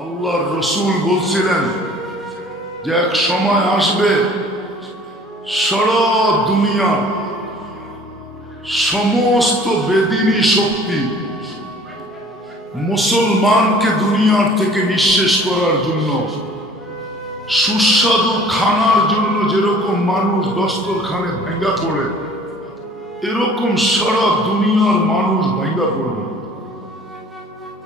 আল্লাহর রসুল বলছিলেন যে এক সময় আসবে সারা দুনিয়া সমস্ত বেদিনী শক্তি মুসলমানকে দুনিয়ার থেকে নিঃশেষ করার জন্য, সুস্বাদু খানার জন্য যেরকম মানুষ দস্তরখানে ভেঙ্গা পড়ে, এরকম সারা দুনিয়ার মানুষ ভেঙ্গা পড়বে।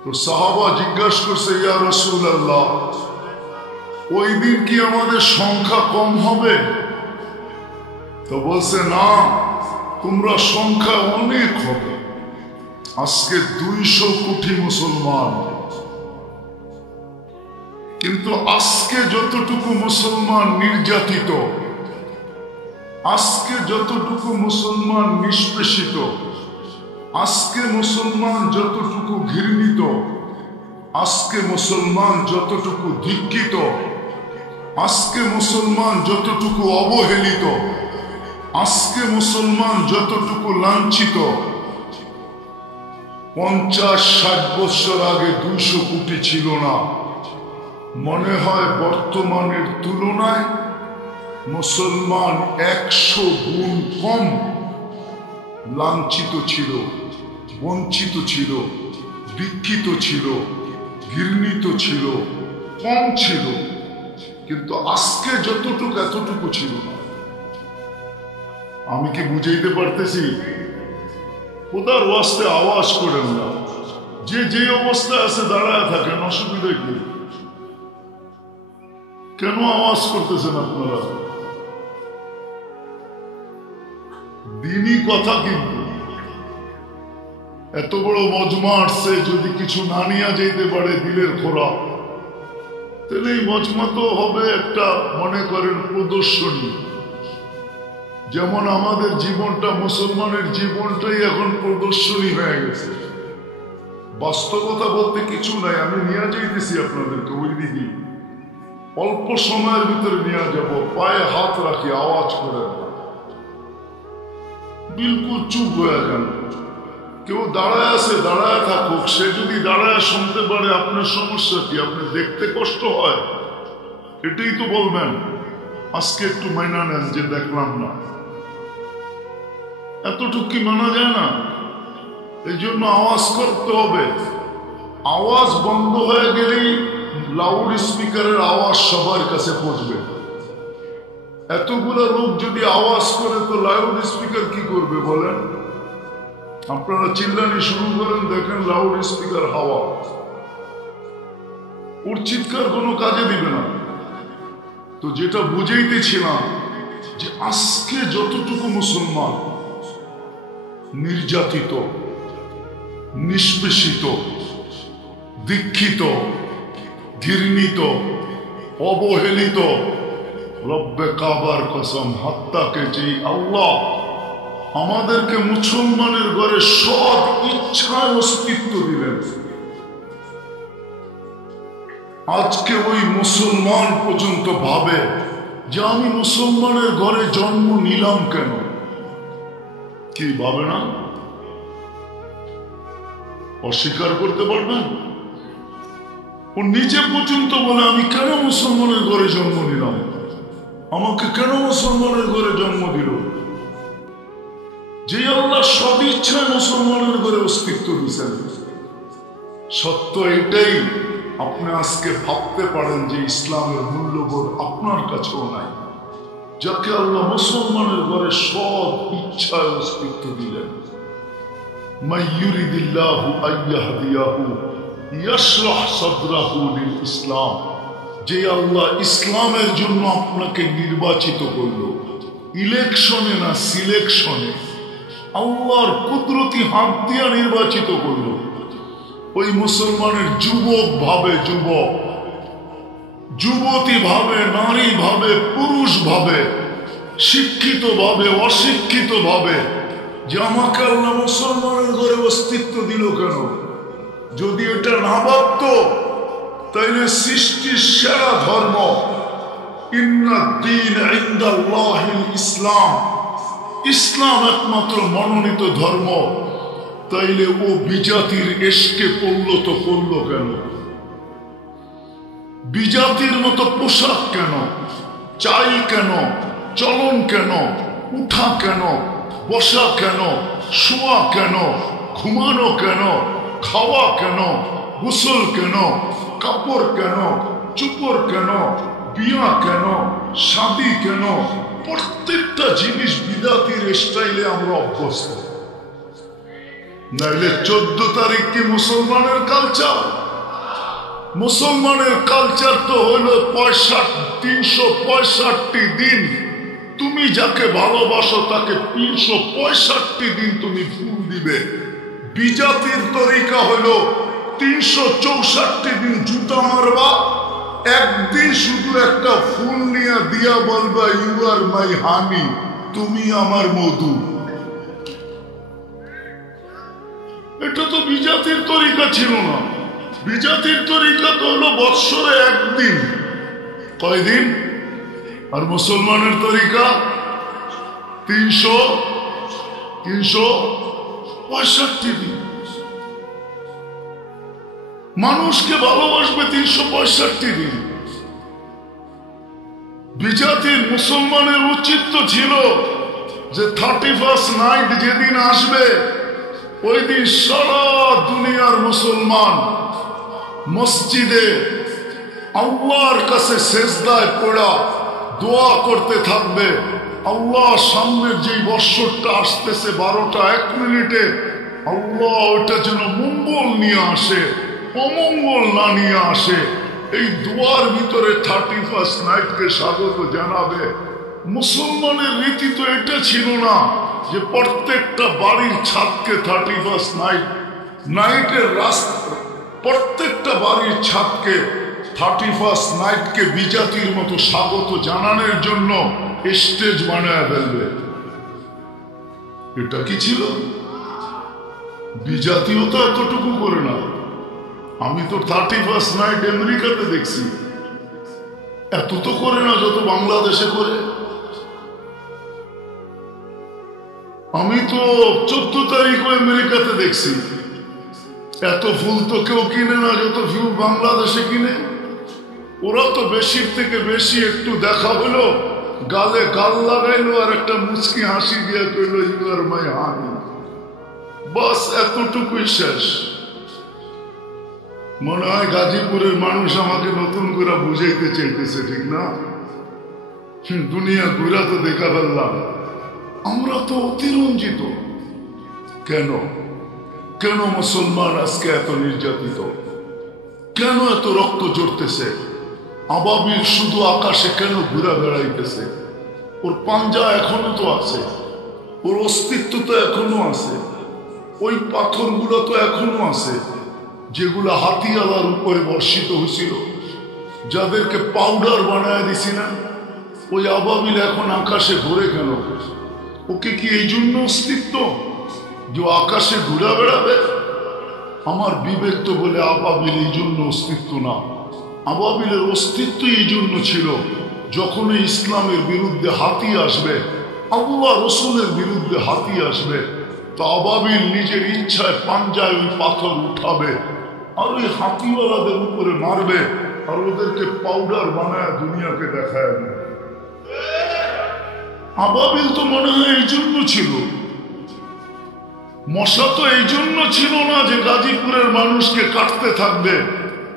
তো সাহাবা জিজ্ঞাসা করছে, ইয়া রাসূলুল্লাহ, ওই দিন কি আমাদের সংখ্যা কম হবে? তো বলছে, না, তোমরা সংখ্যা অনেক হবে। আজকে 200 কোটি মুসলমান, কিন্তু আজকে যতটুকু মুসলমান নির্যাতিত, আজকে যতটুকু মুসলমান নিষ্পেষিত, আজকে মুসলমান যতটুকু ঘৃণিত, আজকে মুসলমান যতটুকু ধিক্কিত, আজকে মুসলমান যতটুকু অবহেলিত, আজকে মুসলমান যতটুকু লাঞ্ছিত, 50-60 বছর আগে 200 কোটি ছিল না। মনে হয় বর্তমানের তুলনায় মুসলমান 100 গুণ কম লাঞ্ছিত ছিল, বঞ্চিত ছিল, দীক্ষিত ছিল, ঘৃণিত ছিল, কম ছিল। কিন্তু আজকে যতটুকু এতটুকু ছিল না। আমি কি বুঝাইতে পারতেছি? খোদার ওয়াস্তে আওয়াজ করেন না। যে অবস্থায় আছে দাঁড়ায় থাকেন, অসুবিধা কি? কেন আওয়াজ করতেছেন আপনারা? দিনই কথা, কিন্তু এত বড় মজমা আসছে, যদি কিছু না নিয়ে যেতে পারে দিলের খোরাক, তাহলে এই মজমা তো হবে একটা, মনে করেন, প্রদর্শনী। যেমন আমাদের জীবনটা, মুসলমানের জীবনটাই এখন প্রদর্শনী হয়ে গেছে। বাস্তবতা বলতে কিছু নাই। আমি নিয়ে যাইতেছি আপনাদেরকে ওই দিকে, অল্প সময়ের ভিতরে নিয়ে যাব। পায়ে হাত রাখি, আওয়াজ করে বিলকুল চুপ হয়ে যান। কেউ দাঁড়ায় আছে, দাঁড়ায় থাকুক। সে যদি দাঁড়ায় শুনতে পারে, আপনার সমস্যা কি? আপনি দেখতে কষ্ট হয়, এটাই তো বলবেন। আজকে একটু মাইনা নেন যে দেখলাম না, এতটুকু কি মানা যায় না? এই জন্য আওয়াজ করতে হবে। আওয়াজ বন্ধ হয়ে গেলেই লাউড স্পিকারের আওয়াজ সবার কাছে পৌঁছবে। এতগুলো লোক যদি আওয়াজ করে, তো লাউড স্পিকার কি করবে বলেন? আপনারা চিল্লানি শুরু করেন, দেখেন লাউড স্পিকার হাওয়া, ওর চিৎকার কোনো কাজে দিবে না। তো যেটা বুঝাইতেছিলাম, যে আজকে যতটুকু মুসলমান নির্যাতিত, নিষ্পেষিত, দীক্ষিত, ঘৃণিত, অবহেলিত, রব্বে কাবার কসম, হত্যাকে যে আল্লাহ আমাদেরকে মুসলমানের ঘরে সৎ ইচ্ছায় অস্তিত্ব দিলেন, আজকে ওই মুসলমান পর্যন্ত ভাবে যে আমি মুসলমানের ঘরে জন্ম নিলাম কেন? কি ভাবে না? অস্বীকার করতে পারবেন? ও নিজে পর্যন্ত বলে, আমি কেন মুসলমানের ঘরে জন্ম নিলাম? আমাকে কেন মুসলমানের ঘরে জন্ম দিল? যে আল্লাহ সব ইচ্ছায় মুসলমানের ঘরে অস্তিত্ব দিচ্ছেন। সত্য এটাই, আপনি আজকে ভাবতে পারেন যে ইসলামের মূল্যবোধ আপনার কাছেও নাই, যাকে আল্লাহ মুসলমানের ঘরে সব ইচ্ছায় অস্তিত্ব দিলেন। মাইয়ুরিদিল্লাহু আইয়াহদিয়াহু ইয়াশরাহ সাদরাহু লিল ইসলাম। যে আল্লাহ ইসলামের জন্য আপনাকে নির্বাচিত করল, ইলেকশনে না সিলেকশনে, আল্লাহর কুদরতি হাত দিয়া নির্বাচিত করল, ওই মুসলমানের যুবক ভাবে যুবক, যুবতী ভাবে নারী ভাবে, পুরুষ ভাবে, শিক্ষিত ভাবে, অশিক্ষিত ভাবে, যে আমাকে আল্লাহ মুসলমানের ঘরে অস্তিত্ব দিল কেন? যদি এটা না ভাবত, তাইলে সৃষ্টির সেরা ধর্ম ইন্নাদ-দীন ইনদাল্লাহিল ইসলাম, ইসলাম একমাত্র মনোনীত ধর্ম, তাইলে ও বিজাতির এশকে পড়ল তো পড়ল কেন? বিজাতির মতো পোশাক কেন, চাই কেন, চলন কেন, উঠা কেন, বসা কেন, শোয়া কেন, ঘুমানো কেন, খাওয়া কেন, গোসল কেন, কাপড় কেন, চুপড় কেন, বিয়া কেন, শাদী কেন, প্রত্যেকটা জিনিস বিদাতির স্টাইলে আমরা অভ্যস্ত। নাইলে 14 তারিখ কি মুসলমানের কালচার? মুসলমানের কালচার তো হইল 365 দিন তুমি যাকে ভালোবাসো তাকে 365 দিন তুমি ফুল দিবে। বিজাতির তরিকা হইল 364 দিন জুতা মারবা, একদিন শুধু একটা ফুল নিয়ে দিয়া বলবা ইউ আর মাই হানি, তুমি আমার মধু। এটা তো বিজাতির তরিকা ছিল না। বিজাতির তরিকা তো হলো বৎসরে একদিন। কয়দিন? আর মুসলমানের তরিকা 365 দিন। মানুষকে ভালোবাসবে 365 দিন। বিজাতির মুসলমানের উচিত তো ছিল যে 31st নাইট যেদিন আসবে ওই দিন সারা দুনিয়ার মুসলমান মসজিদে আল্লাহর কাছে সেজদায় পড়া দোয়া করতে থাকবে, আল্লাহ সামনের যে বৎসরটা আসতেছে 12টা 1 মিনিটে আল্লাহ ওটা যেন মঙ্গল নিয়ে আসে, অমঙ্গল না নিয়ে আসে। এই দোয়ার ভিতরে 31st নাইটকে স্বাগত জানাবে। মুসলমানের রীতি তো এটা ছিল না যে প্রত্যেকটা বাড়ির ছাদকে 31st নাইটের রাস্তা, প্রত্যেকটা বাড়ির ছাদকে 31st নাইটকে বিজাতির মতো স্বাগত জানানোর জন্য স্টেজ বানায় ফেলবে। এটা কি ছিল? বিজাতিও তো এতটুকু করে না। আমি তো 31st নাইট আমেরিকাতে দেখছি, এত তো করে না যত বাংলাদেশে করে। আমি তো 14 তারিখও আমেরিকাতে দেখছি, এত ফুল তো কেউ কিনে না যত ফুল বাংলাদেশে কিনে। ওরা তো বেশির থেকে বেশি একটু দেখা হলো, গালে গাল লাগাইলো আর একটা মুচকি হাসি দিয়া কইল ইউ আর মাই হানি, বাস এতটুকুই শেষ। মনে হয় গাজীপুরের মানুষ আমাকে নতুন করে বুঝাইতে চাইতেছে, ঠিক না? দুনিয়া ঘুরা তো দেখা ফেললাম, আমরা তো অতিরঞ্জিত। কেন কেন মুসলমান আজকে এত নির্যাতিত? কেন এত রক্ত ঝরতেছে? আবাবিল শুধু আকাশে কেন ঘুরা বেড়াইতেছে? ওর পাঞ্জা এখনো তো আছে, ওর অস্তিত্ব তো এখনো আছে, ওই পাথরগুলো তো এখনো আছে যেগুলো হাতিয়ালার উপরে বর্ষিত হয়েছিল, যাদেরকে পাউডার বানায় দিছিলেন। ওই আবাবিল এখন আকাশে ঘুরে কেন? ওকে কি এই জন্য অস্তিত্ব যে আকাশে ঘুরা বেড়াবে? আমার বিবেক তো বলে আবাবিল এই জন্য অস্তিত্ব না। আবাবিলের অস্তিত্ব এই জন্য ছিল যখন ইসলামের বিরুদ্ধে হাতি আসবে, আল্লাহ রসুলের বিরুদ্ধে হাতি আসবে, তো আবাবিল নিজের ইচ্ছায় পাঞ্জায় ওই পাথর উঠাবে আর ওই হাতিওয়ালাদের উপরে মারবে আর ওদেরকে পাউডার বানায় দুনিয়াকে দেখায়। আবাবিল তো মনে হয় এই জন্য ছিল। মশা তো এই জন্য ছিল না যে গাজীপুরের মানুষকে কাটতে থাকবে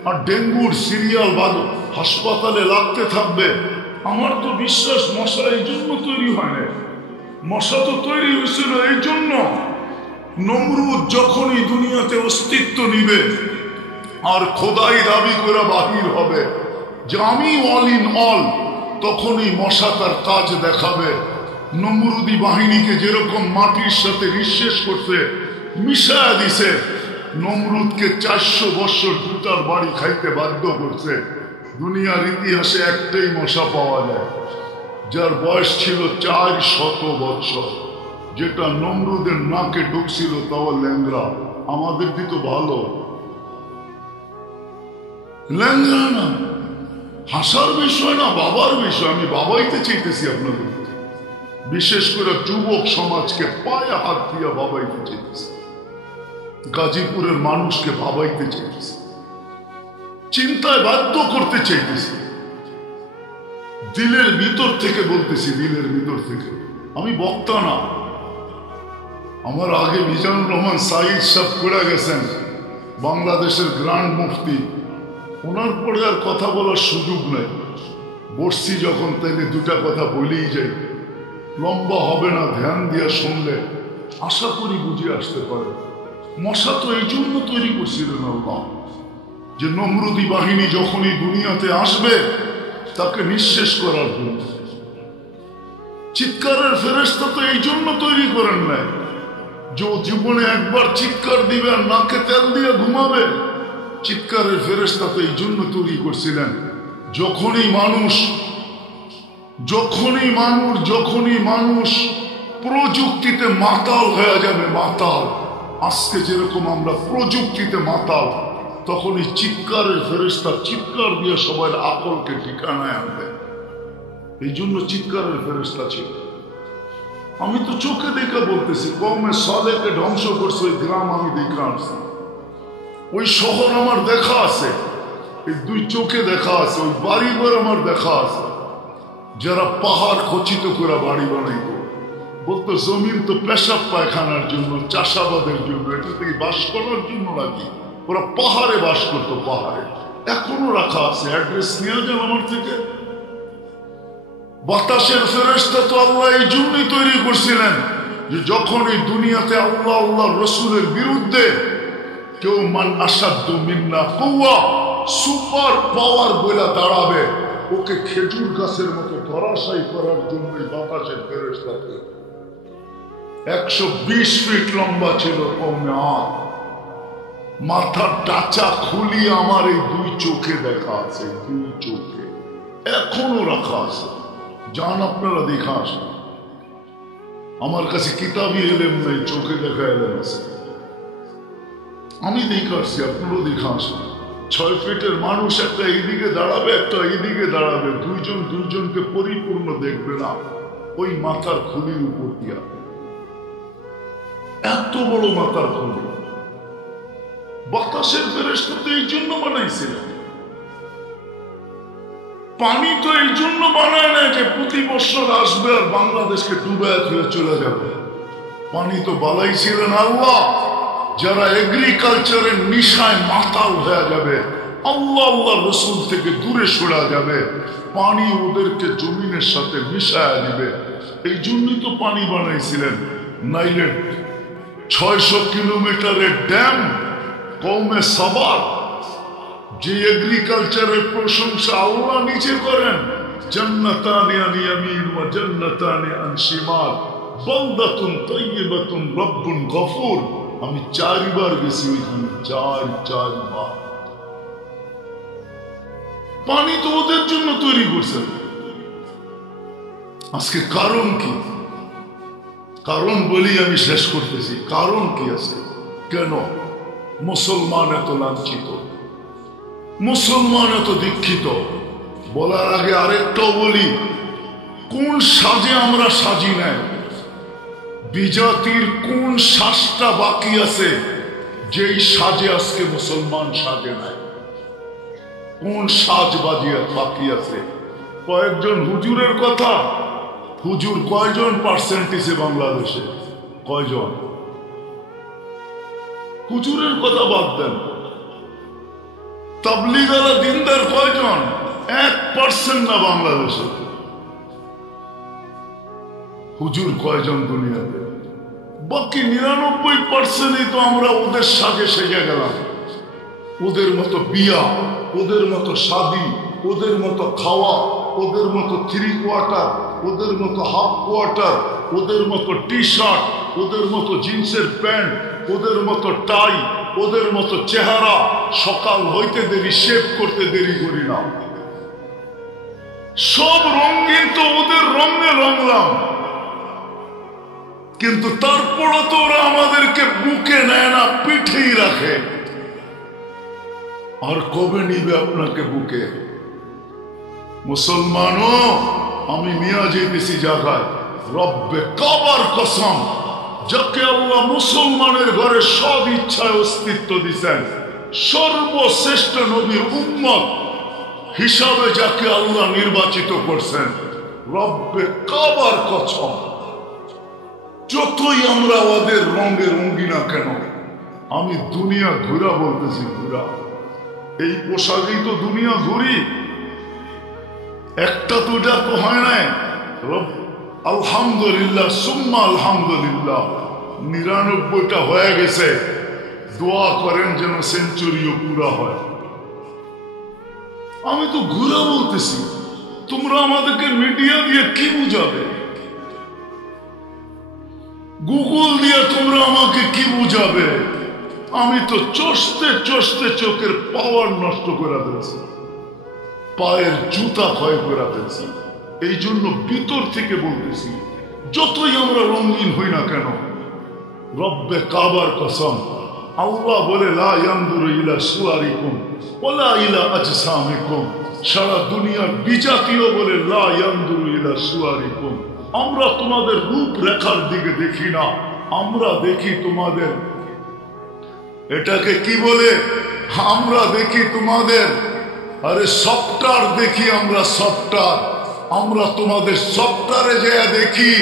আর ডেঙ্গুর সিরিয়াল হাসপাতালে লাগতে থাকবে। আমার তো বিশ্বাস মশা এই জন্য তৈরি হয় না। মশা তো তৈরি হয়েছিল এই জন্য নমরুদ যখনই দুনিয়াতে অস্তিত্ব নিবে আর খোদাই দাবি করে বাহির হবে যে আমি অল ইন অল, তখনই মশা তার কাজ দেখাবে। নমরুদি বাহিনীকে যেরকম মাটির সাথে নিঃশেষ করতে মিশায়া দিছে, নমরুদকে 400 বছর জুতার বাড়ি খাইতে বাধ্য করছে। দুনিয়ার ইতিহাসে একটাই মশা পাওয়া যায় যার বয়স ছিল 400 বছর, যেটা নমরুদের নাকে ঢুকছিল তাও ল্যাংরা। আমাদের দিকে ভালো ল্যাংরা না, হাসার বিষয় না, বাবার বিষয়। আমি বাবাইতে চাইতেছি আপনাদের, বিশেষ করে যুবক সমাজকে পায়ে হাত দিয়ে বাবাইতে চাইতেছি, গাজীপুরের মানুষকে বাবাইতে চাইতেছি। চিন্তায় বাধ্য করতে চাইতেছি, দিলের ভিতর থেকে বলতেছি, দিলের ভিতর থেকে। আমি বক্তা না, আমার আগে মিজানুর রহমান সাইদ সাহেব পড়ে গেছেন, বাংলাদেশের গ্র্যান্ড মুফতি। ওনার পরে আর কথা বলার সুযোগ নেই। বসছি যখন তাইলে দুটা কথা বলেই যাই, লম্বা হবে না, ধ্যান দিয়া শুনলে আশা করি বুঝে আসতে পারে। মশা তো এই জন্য তৈরি করছিলেন আল্লাহ, যে নমরুদি বাহিনী যখনই দুনিয়াতে আসবে তাকে নিঃশেষ করার জন্য। চিৎকারের ফেরেশতা তো এই জন্য তৈরি করেন নাই যে জীবনে একবার চিৎকার দিবে আর নাকে তেল দিয়ে ঘুমাবে। চিৎকারের ফেরেশতা তো এই জন্য তৈরি করছিলেন যখনই মানুষ প্রযুক্তিতে মাতাল হয়ে যাবে, মাতাল। আজকে যেরকম আমরা প্রযুক্তিতে মাতাল, তখনই চিৎকারের ফেরেশতা চিৎকার দিয়ে সবার আকলকে ঠিকানায় আনবে। এই জন্য চিৎকারের ফেরেশতা ছিল। আমি তো চোখে দেখা বলতেছি, কওমে সালেহকে ধ্বংস করছে ওই গ্রাম, আমি দেখা আসছি। ওই শহর আমার দেখা আছে, এই দুই চোখে দেখা আছে। ওই বাড়িঘর আমার দেখা আছে, যারা পাহাড় খচিত করে বাড়ি বানাইত। বলতো জমিন তো পেশাব পায়খানার জন্য, চাষাবাদের জন্য, এটা থেকে বাস করার জন্য নাকি। ওরা পাহাড়ে বাস করতো, পাহাড়ে। এখনো রাখা আছে, অ্যাড্রেস নিয়ে যান আমার থেকে। বাতাসের ফেরেশতা তো আল্লাহ এই জন্যই তৈরি করছিলেন যে যখন এই দুনিয়াতে আল্লাহ রসুলের বিরুদ্ধে কেউ মান আসাদ্দু মিন্না কুওয়া, সুপার পাওয়ার বলে দাঁড়াবে, ওকে খেজুর গাছের মতো ধরাশায়ী করার জন্য বাতাসের ফেরেশতাকে। 120 ফিট লম্বা ছিল কওমে আদ। মাথার টাচা খুলি আমার এই দুই চোখে দেখা আছে, দুই চোখে এখনো রাখা আছে। যান আপনারা দেখা আসেন। আমার কাছে কিতাবই এলেম নেই, চোখে দেখা এলেম আছে। আমি দেখা আসছি, আপনারাও দেখা আসেন। 6 ফিটের মানুষ একটা এইদিকে দাঁড়াবে, একটা এইদিকে দাঁড়াবে, দুইজনকে পরিপূর্ণ দেখবে না, ওই মাথার খুলির উপর দিয়া। এত বড় মাথার খুলি বাতাসের ফেরেশতা তো এই জন্য বানাইছিলেন। পানি তো এই জন্য বানায় না যে প্রতি বছর আসবে আর বাংলাদেশকে ডুবায় ফিরে চলে যাবে। পানি তো বানাইছিলেন আল্লাহ, যারা এগ্রিকালচারের নিশায় মাতাল হয়ে যাবে, আল্লাহ রসুল থেকে দূরে সরা যাবে, পানি ওদেরকে জমিনের সাথে মিশায়া দিবে। এই জন্যই তো পানি বানাইছিলেন। নাইলে 600 কিলোমিটারের ড্যাম কওমে সাবার, যে এগ্রিকালচারের প্রশংসা আল্লাহ নিচে করেন, জান্নাতানি আন ইয়ামিন ওয়া জান্নাতানি আন শিমাল, বালদাতুন তাইয়্যিবাতুন রব্বুন গফুর। আমি 4 বার গেছি ওইখানে, 4 বার। পানি তো ওদের জন্য তৈরি করছেন। আজকে কারণ কি? কারণ বলি আমি শেষ করতেছি। কারণ কি আছে? কেন মুসলমান এত লাঞ্ছিত, মুসলমান এত দীক্ষিত? বলার আগে আরেকটাও বলি, কোন সাজে আমরা সাজি নাই? বিজাতির কোন শ্বাসটা বাকি আছে যেই সাজে আজকে মুসলমান সাজে নাই? কোন সাজ বাজিয়া বাকি আছে? কয়েকজন হুজুরের কথা, হুজুর কয়জন পার্সেন্টেজে বাংলাদেশে? কয়জন হুজুরের কথা বাদ দেন, তাবলীগালা দিনদার কয়জন? 1% না বাংলাদেশে। হুজুর কয়জন দুনিয়াতে? বাকি 99%ই তো আমরা ওদের সাজে সেজে গেলাম। ওদের মতো বিয়া, ওদের মতো শাদি, ওদের মতো খাওয়া, ওদের মতো 3 কোয়ার্টার, ওদের মতো হাফ কোয়ার্টার, ওদের মতো টি শার্ট, ওদের মতো জিন্সের প্যান্ট, ওদের মতো টাই, ওদের মতো চেহারা। সকাল হইতে দেরি, শেভ করতে দেরি করি না। সব রঙিন তো ওদের রঙে রঙলাম, কিন্তু তারপরও তো ওরা আমাদেরকে বুকে নেয় না, পিঠেই রাখে। আর কবে নিবে আপনাকে বুকে? মুসলমানও আমি নিয়ে যেতেছি জায়গায়, রব্বে কাবার কসম, যাকে আল্লাহ মুসলমানের ঘরে সব ইচ্ছায় অস্তিত্ব দিচ্ছেন, সর্বশ্রেষ্ঠ নবীর উম্মত হিসাবে যাকে আল্লাহ নির্বাচিত করছেন, রব্বে কাবার কসম, যতই আমরা ওদের রঙে রঙ্গি না কেন, আমি দুনিয়া ঘুরা বলতেছি, ঘুরা এই পোশাকেই তো দুনিয়া ঘুরি, একটা দুটা তো হয় নাই। আলহামদুলিল্লাহ সুম্মা আলহামদুলিল্লাহ, 99টা হয়ে গেছে। দোয়া করেন যেন সেঞ্চুরিও পুরা হয়। আমি তো ঘুরা বলতেছি, তোমরা আমাদেরকে মিডিয়া দিয়ে কি বুঝাবে? গুগল দিয়ে তোমরা আমাকে কি বুঝাবে? আমি তো চষতে চষতে চোখের পাওয়ার নষ্ট করে দিয়েছি, পায়ের জুতা ক্ষয় করে দিয়েছি। এই জন্য ভিতর থেকে বলতেছি, যতই আমরা রঙিন হই না কেন, রব্বে কাবার কসম, আল্লাহ বলে লা ইয়ানজুরু ইলা সুওয়ারিকুম ওয়ালা ইলা আজসামিকুম। সারা দুনিয়ার বিজাতীয় বলে লা ইয়ানজুরু ইলা সুওয়ারিকুম, আমরা তোমাদের রূপরেখার দিকে দেখি না, আমরা দেখি তোমাদের, এটাকে কি বলে, আমরা দেখি তোমাদের, আরে সফটওয়্যার দেখি আমরা, সফটওয়্যার। আমরা তোমাদের সফটওয়্যারে যা দেখি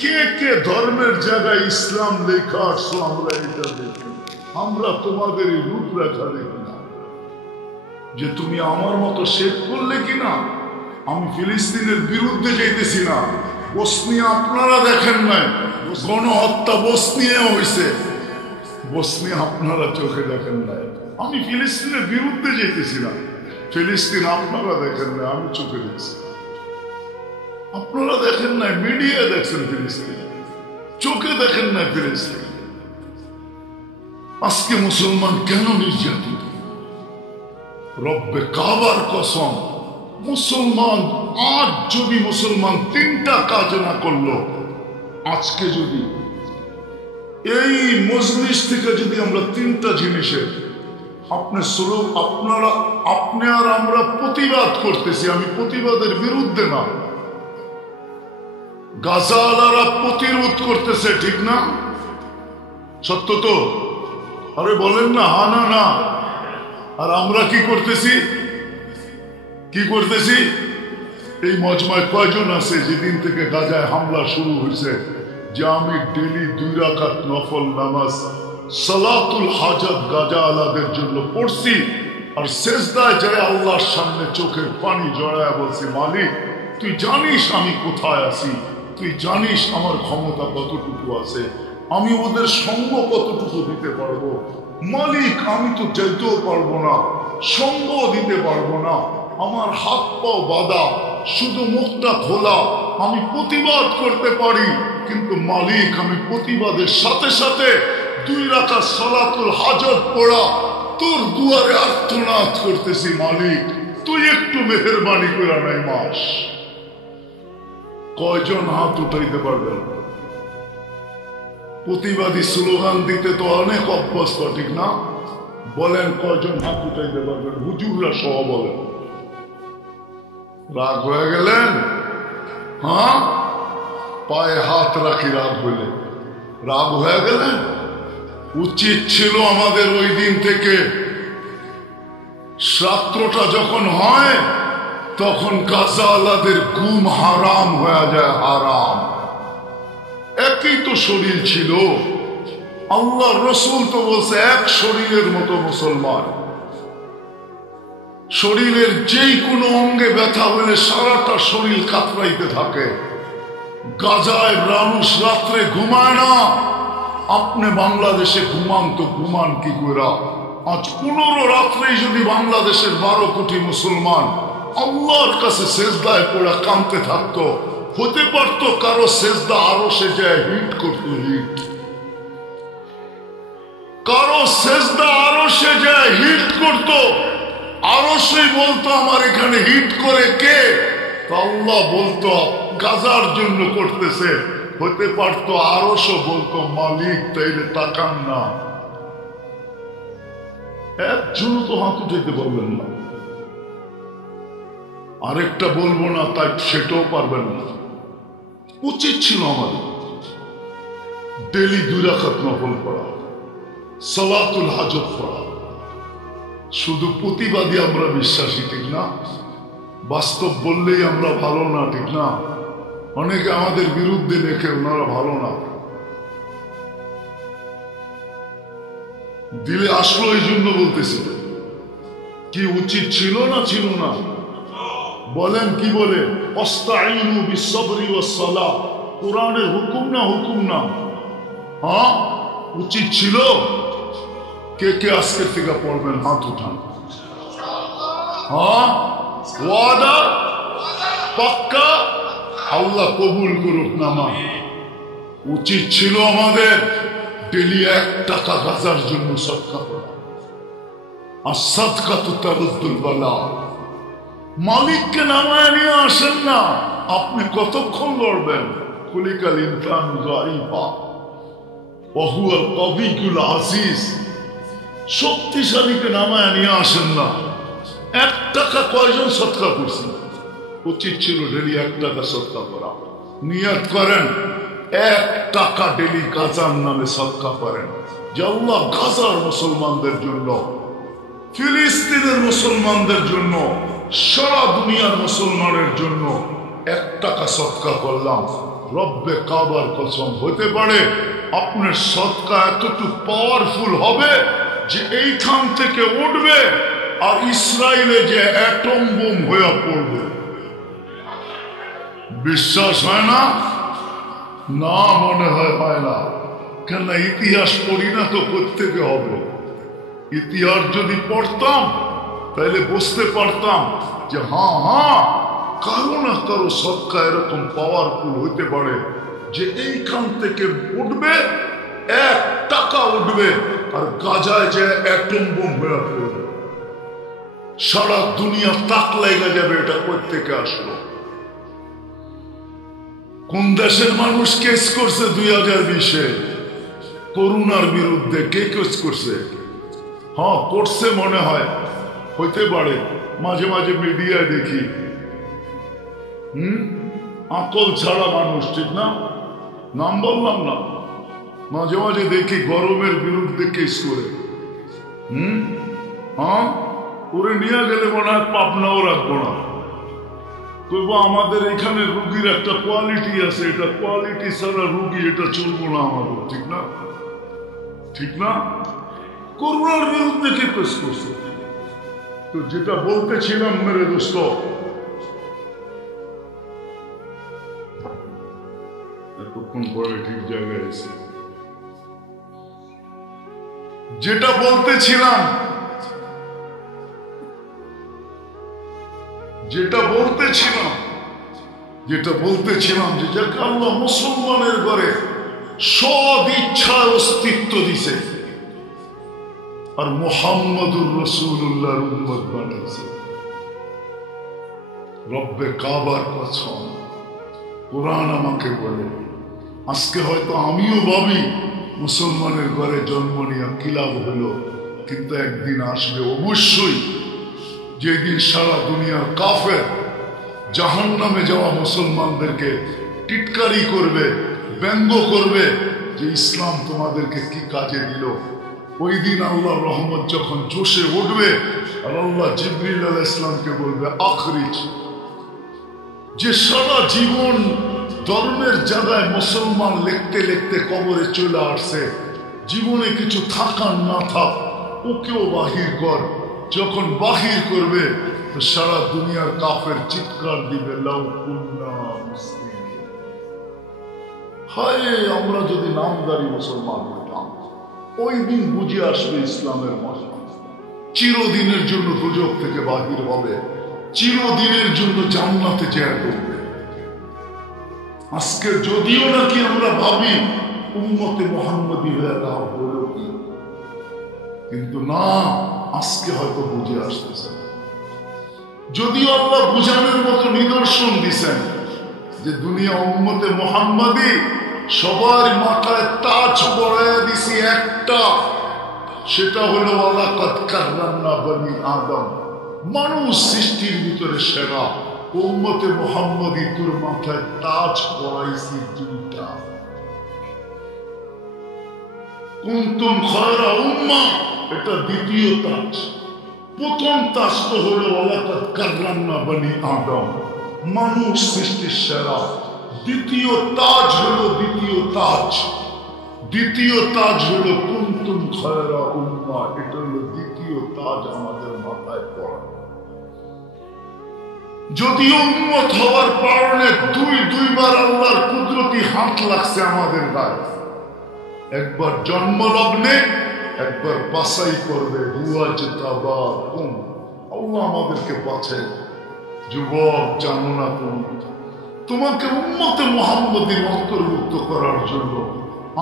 কে কে ধর্মের জায়গায় ইসলাম লেখা আসছো, আমরা এটা দেখি। আমরা তোমাদের এই রূপরেখা দেখি না, যে তুমি আমার মতো শেখ করলে কিনা। আমি ফিলিস্তিনের বিরুদ্ধে যাইতেছি না। বসনিয়া আপনারা দেখেন নাই, গণহত্যা বসনিয়া হয়েছে, বসনিয়া আপনারা চোখে দেখেন নাই। আমি ফিলিস্তিনের বিরুদ্ধে যেতেছি না, ফিলিস্তিন আপনারা দেখেন নাই, আমি চোখে দেখছি। আপনারা দেখেন নাই, মিডিয়া দেখছেন ফিলিস্তিন, চোখে দেখেন নাই ফিলিস্তিন। আজকে মুসলমান কেন নির্যাতিত? রব্বে কাবার কসম, মুসলমান আজ যদি মুসলমান 3টা কাজ না করলো, আজকে যদি এই মজলিস থেকে যদি আমরা 3টা জিনিসের আপনি আর আমরা প্রতিবাদ করতেছি, আমি প্রতিবাদের বিরুদ্ধে না, গাজাওয়ালারা প্রতিরোধ করতেছে, ঠিক না? সত্য তো? আরে বলেন না, হা না না। আর আমরা কি করতেছি? কি করতেছি? এই মজমায় কয়জন আছে যেদিন থেকে গাজায় হামলা শুরু হয়েছে, যে আমি ডেলি 2 রাকাত নফল নামাজ সালাতুল হাজাত গাজাওয়ালাদের জন্য পড়ছি, আর সেজদায় যায় আল্লাহর সামনে চোখের পানি জড়ায় বলছি, মালিক তুই জানিস আমি কোথায় আছি, তুই জানিস আমার ক্ষমতা কতটুকু আছে, আমি ওদের সঙ্গ কতটুকু দিতে পারবো। মালিক আমি তো যেতেও পারবো না, সঙ্গ দিতে পারবো না, আমার হাত পাও বাঁধা, শুধু মুখটা খোলা, আমি প্রতিবাদ করতে পারি, কিন্তু মালিক আমি প্রতিবাদের সাথে সাথে 2 রাকাত সালাতুল হাজত পড়া তোর দুয়ারে আর্তনাদ করতেছি, মালিক তুই একটু মেহেরবানি করে নাই মাস। কয়জন হাত উঠাইতে পারবেন? প্রতিবাদী স্লোগান দিতে তো অনেক অভ্যস্ত, ঠিক না? বলেন কয়জন হাত উঠাইতে পারবেন? হুজুররা সহ বলেন। রাগ হয়ে গেলেন? হ্যাঁ, পায়ে হাত রাখি রাগ হইলে, রাগ হয়ে গেলেন? উচিত ছিল আমাদের ওই দিন থেকে রাত্রটা যখন হয় তখন গাজাওয়ালাদের ঘুম হারাম হয়ে যায়, হারাম। একই তো শরীর ছিল, আল্লাহ রসুল তো বলছে এক শরীরের মতো মুসলমান। শরীরের যেই কোনো অঙ্গে ব্যথা হলে সারাটা শরীর কাতরাইতে থাকে। গাজায় মানুষ রাত্রে ঘুমায় না, আপনি বাংলাদেশে ঘুমান তো ঘুমান কি করে? আজ 15 রাত্রেই যদি বাংলাদেশের 12 কোটি মুসলমান আল্লাহর কাছে সেজদায় পড়া কাঁদতে থাকতো, হতে পারতো কারো সেজদা আরো সে যায় হিট করতো, হিট, কারো সেজদা আরো সে যায় হিট করতো, আরো সে বলতো আমার এখানে হিট করে কে? আল্লাহ বলতো গাজার জন্য করতেছে। হতে পারতো আরো সে বলতো মালিক তাইলে তাকান না। একজন তো হাত উঠাইতে পারবেন না, আরেকটা বলবো না তাই সেটাও পারবেন না। উচিত ছিল আমাদের ডেলি 2 রাকাত নফল পড়া, সালাতুল হাজত পড়া, শুধু প্রতিবাদী আমরা বিশ্বাসী, ঠিক না? বাস্তব বললেই আমরা ভালো না, ঠিক না? অনেকে আমাদের বিরুদ্ধে লেখে ওনারা ভালো না। দিলে আসলো এই জন্য বলতেছি। কি উচিত ছিল না ছিল না? বলেন কি বলে? অস্তাইনু বিসসবরি ওয়াসসালাহ, কোরআনের হুকুম না? হুকুম না? হ্যাঁ, উচিত ছিল। কে কে আজকের থেকে পড়বেন? হাত উঠান। হ্যাঁ, ওয়াদা পাক্কা? আল্লাহ কবুল করুক নামাজ। উচিত ছিল আমাদের ডেলি 1 টাকা গাজার জন্য সদকা করা। আর সদকা তো তারুদ্দুল বালা। মালিককে নামায় নিয়ে আসেন না, আপনি কতক্ষণ লড়বেন? খুলিকাল ইনসানু যায়িফা ওয়া হুয়াল কবিয়ুল আজিজ। শক্তিশালীকে নামায় নিয়ে আসেন না। 1 টাকা কয়জন সদকা করছে? উচিত ছিল ডেলি 1 টাকা সদকা করা। নিয়ত করেন 1 টাকা ডেলি গাজার নামে সদকা করেন, যে আল্লাহ গাজার মুসলমানদের জন্য, ফিলিস্তিনের মুসলমানদের জন্য, সারা দুনিয়ার মুসলমানের জন্য 1 টাকা সদকা করলাম। রব্বে কাবার কসম, হতে পারে আপনার সদকা এতটুকু পাওয়ারফুল হবে যে এইখান থেকে উঠবে আর ইসরায়েলে যে অ্যাটম বোম হয়ে পড়বে। বিশ্বাস হয় না? না, মনে হয় না। কেন? ইতিহাস পড়ি না তো কোত্থেকে হবে? ইতিহাস যদি পড়তাম তাহলে বুঝতে পারতাম যে হ্যাঁ, কারো না কারো সদকা এরকম পাওয়ারফুল হইতে পারে যে এইখান থেকে উঠবে, 1 টাকা উঠবে আর গাজায় যে অ্যাটম বোম হয়ে পড়বে। সারা দুনিয়া তাক লেগে যাবে। এটা কোত্থেকে আসলো? কোন দেশের মানুষ কেস করছে 2020-এ করোনার বিরুদ্ধে? কে কেস করছে? হ্যাঁ, করছে মনে হয়, হইতে পারে। মাঝে মাঝে মিডিয়ায় দেখি আকল ছাড়া মানুষ, ঠিক না? নাম বললাম না। মাঝে মাঝে দেখি গরমের বিরুদ্ধে কেস করে। হ্যাঁ, করে নিয়ে গেলে মনে হয় পাবনাও রাখবো না। কইবো আমাদের এখানে রুগীর একটা কোয়ালিটি আছে, এটা কোয়ালিটি ছাড়া রুগী, এটা চলবো না আমাদের, ঠিক না? ঠিক না? করোনার বিরুদ্ধে কে কেস করছে? তো যেটা বলতেছিলাম মেরে দোস্ত, এতক্ষণ পরে ঠিক জায়গায় এসে যেটা বলতেছিলাম যে যাকে আল্লাহ মুসলমানের ঘরে সব ইচ্ছার অস্তিত্ব দিছে আর মুহাম্মদুর রাসূলুল্লাহর উম্মত বানাইছে। রব্বে কাবার কসম, কোরআন আমাকে বলে, আজকে হয়তো আমিও ভাবি মুসলমানের ঘরে জন্ম নিয়ে কি লাভ হলো, কিন্তু একদিন আসবে অবশ্যই যেদিন সারা দুনিয়ার কাফের জাহান্নামে যাওয়া মুসলমানদেরকে টিটকারি করবে, ব্যঙ্গ করবে যে ইসলাম তোমাদেরকে কি কাজে দিল। ওই দিন আল্লাহর রহমত যখন জোশে উঠবে আর আল্লাহ জিবরিল আলাইহিস সালামকে বলবে আখরিজ, যে সারা জীবন ধর্মের জায়গায় মুসলমান লিখতে লিখতে কবরে চলে আসছে, জীবনে কিছু থাকার না থাক ওকেও বাহির কর। যখন বাহির করবে তো সারা দুনিয়ার কাফের চিৎকার দিবে, লাউ কুন্না মুসলিমিন, হায় আমরা যদি নামদারি মুসলমান হইতাম। ওই দিন বুঝে আসবে ইসলামের মজা। চিরদিনের জন্য দুজক থেকে বাহির হবে, চিরদিনের জন্য জান্নাতে যেতে করবে। আজকে যদিও নাকি আমরা ভাবি উম্মতে মুহাম্মদী হয়ে লাভ হলো কি, কিন্তু না, আজকে হয়তো বুঝে আসতেছে। যদিও আল্লাহ বুঝানোর মতো নিদর্শন দিছেন যে দুনিয়া উম্মতে মুহাম্মদী, সবার মাথায় তাজ পরাইয়া দিছি একটা, সেটা হলো ওয়ালাকাদ কাররামনা বনি আদম, মানুষ সৃষ্টির ভিতরে সেরা। উম্মতে মুহাম্মদী তোর মাথায় তাজ পরাইছি 2টা। কুনতুম খায়রা উম্মাহ, এটা দ্বিতীয় তাজ। প্রথম তাজ তো হলো ওয়ালাকাদ কাররামনা বনি আদম, মানুষ সৃষ্টির সেরা। দ্বিতীয় তাজ হলো দ্বিতীয় তাজ হলো কুনতুম খায়রা উম্মাহ। এটা হলো দ্বিতীয় তাজ আমাদের মাথায় পড়া। যদিও উম্মত হওয়ার কারণে দুইবার আল্লাহর কুদরতি হাত লাগছে আমাদের গায়ে, একবার জন্মলগ্নে, একবার বাছাই করবে। আল্লাহ আমাদেরকে বাছাই। যুবক, জানো না তোমাকে উম্মতে মুহাম্মদীর অন্তর্ভুক্ত করার জন্য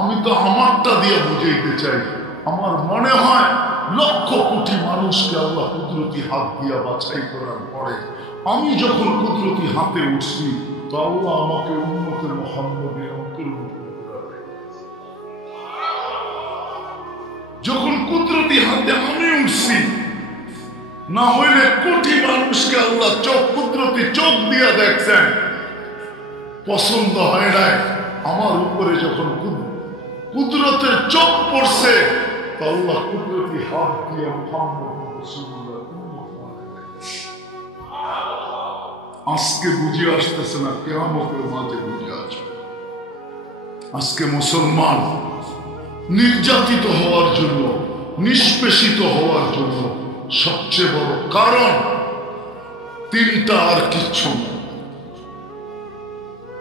আমি তো আমারটা দিয়ে বুঝাইতে চাই। আমার মনে হয় লক্ষ কোটি মানুষকে আল্লাহ কুদরতি হাত দিয়া বাছাই করার পরে আমি যখন কুদরতি হাতে উঠছি, তো আল্লাহ আমাকে উম্মতে মুহাম্মদীর অন্তর্ভুক্ত করাবে। যখন কুদরতি হাতে আমি উঠছি, না হইলে কোটি মানুষকে আল্লাহ কুদরতি চোখ দিয়া দেখছেন, পছন্দ হয় নাই। আমার উপরে যখন কুদরতের চোখ পড়ছে, তো আল্লাহ কুদরতি হাত দিয়ে আজকে বুঝে আসতেছে না, কিয়ামতের মাঝে বুঝে আসবে। আজকে মুসলমান নির্যাতিত হওয়ার জন্য, নিষ্পেষিত হওয়ার জন্য সবচেয়ে বড় কারণ তিনটা, আর কিচ্ছু না।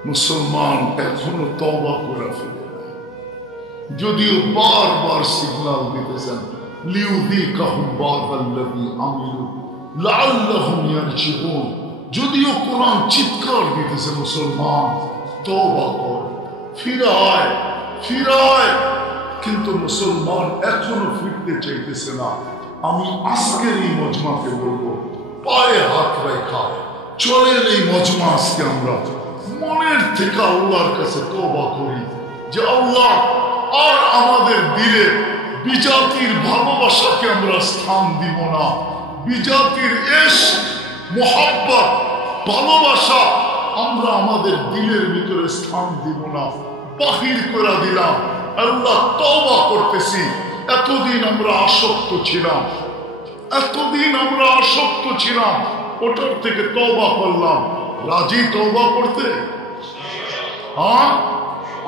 মুসলমান এখনো তওবা করে ফেলে, যদিও বারবার সিগন্যাল দিতেছেন লিউযীকাহুম বা'দাল্লাযী আমিলু লাআল্লাহুম ইয়ারজিউন। যদিও কোরআন চিৎকার দিতেছে, মুসলমান তওবা কর, ফিরে আয়, কিন্তু মুসলমান এখনো ফিরতে চাইতেছে না। আমি আজকের এই মজমাকে বলবো, পায়ে হাত রেখা চলেন এই মজমা আজকে আমরা মনের থেকে আল্লাহর কাছে তওবা করি যে আল্লাহ, আর আমাদের দিলে বিজাতির ভালোবাসাকে আমরা স্থান দিব না। বিজাতির ইশক, মুহাব্বত, ভালোবাসা আমরা আমাদের দিলের ভিতরে স্থান দিব না, বাহির করে দিলাম। আল্লাহ, তওবা করতেছি। এতদিন আমরা আসক্ত ছিলাম, ওটার থেকে তওবা করলাম। রাজি তওবা করতে? হ্যাঁ,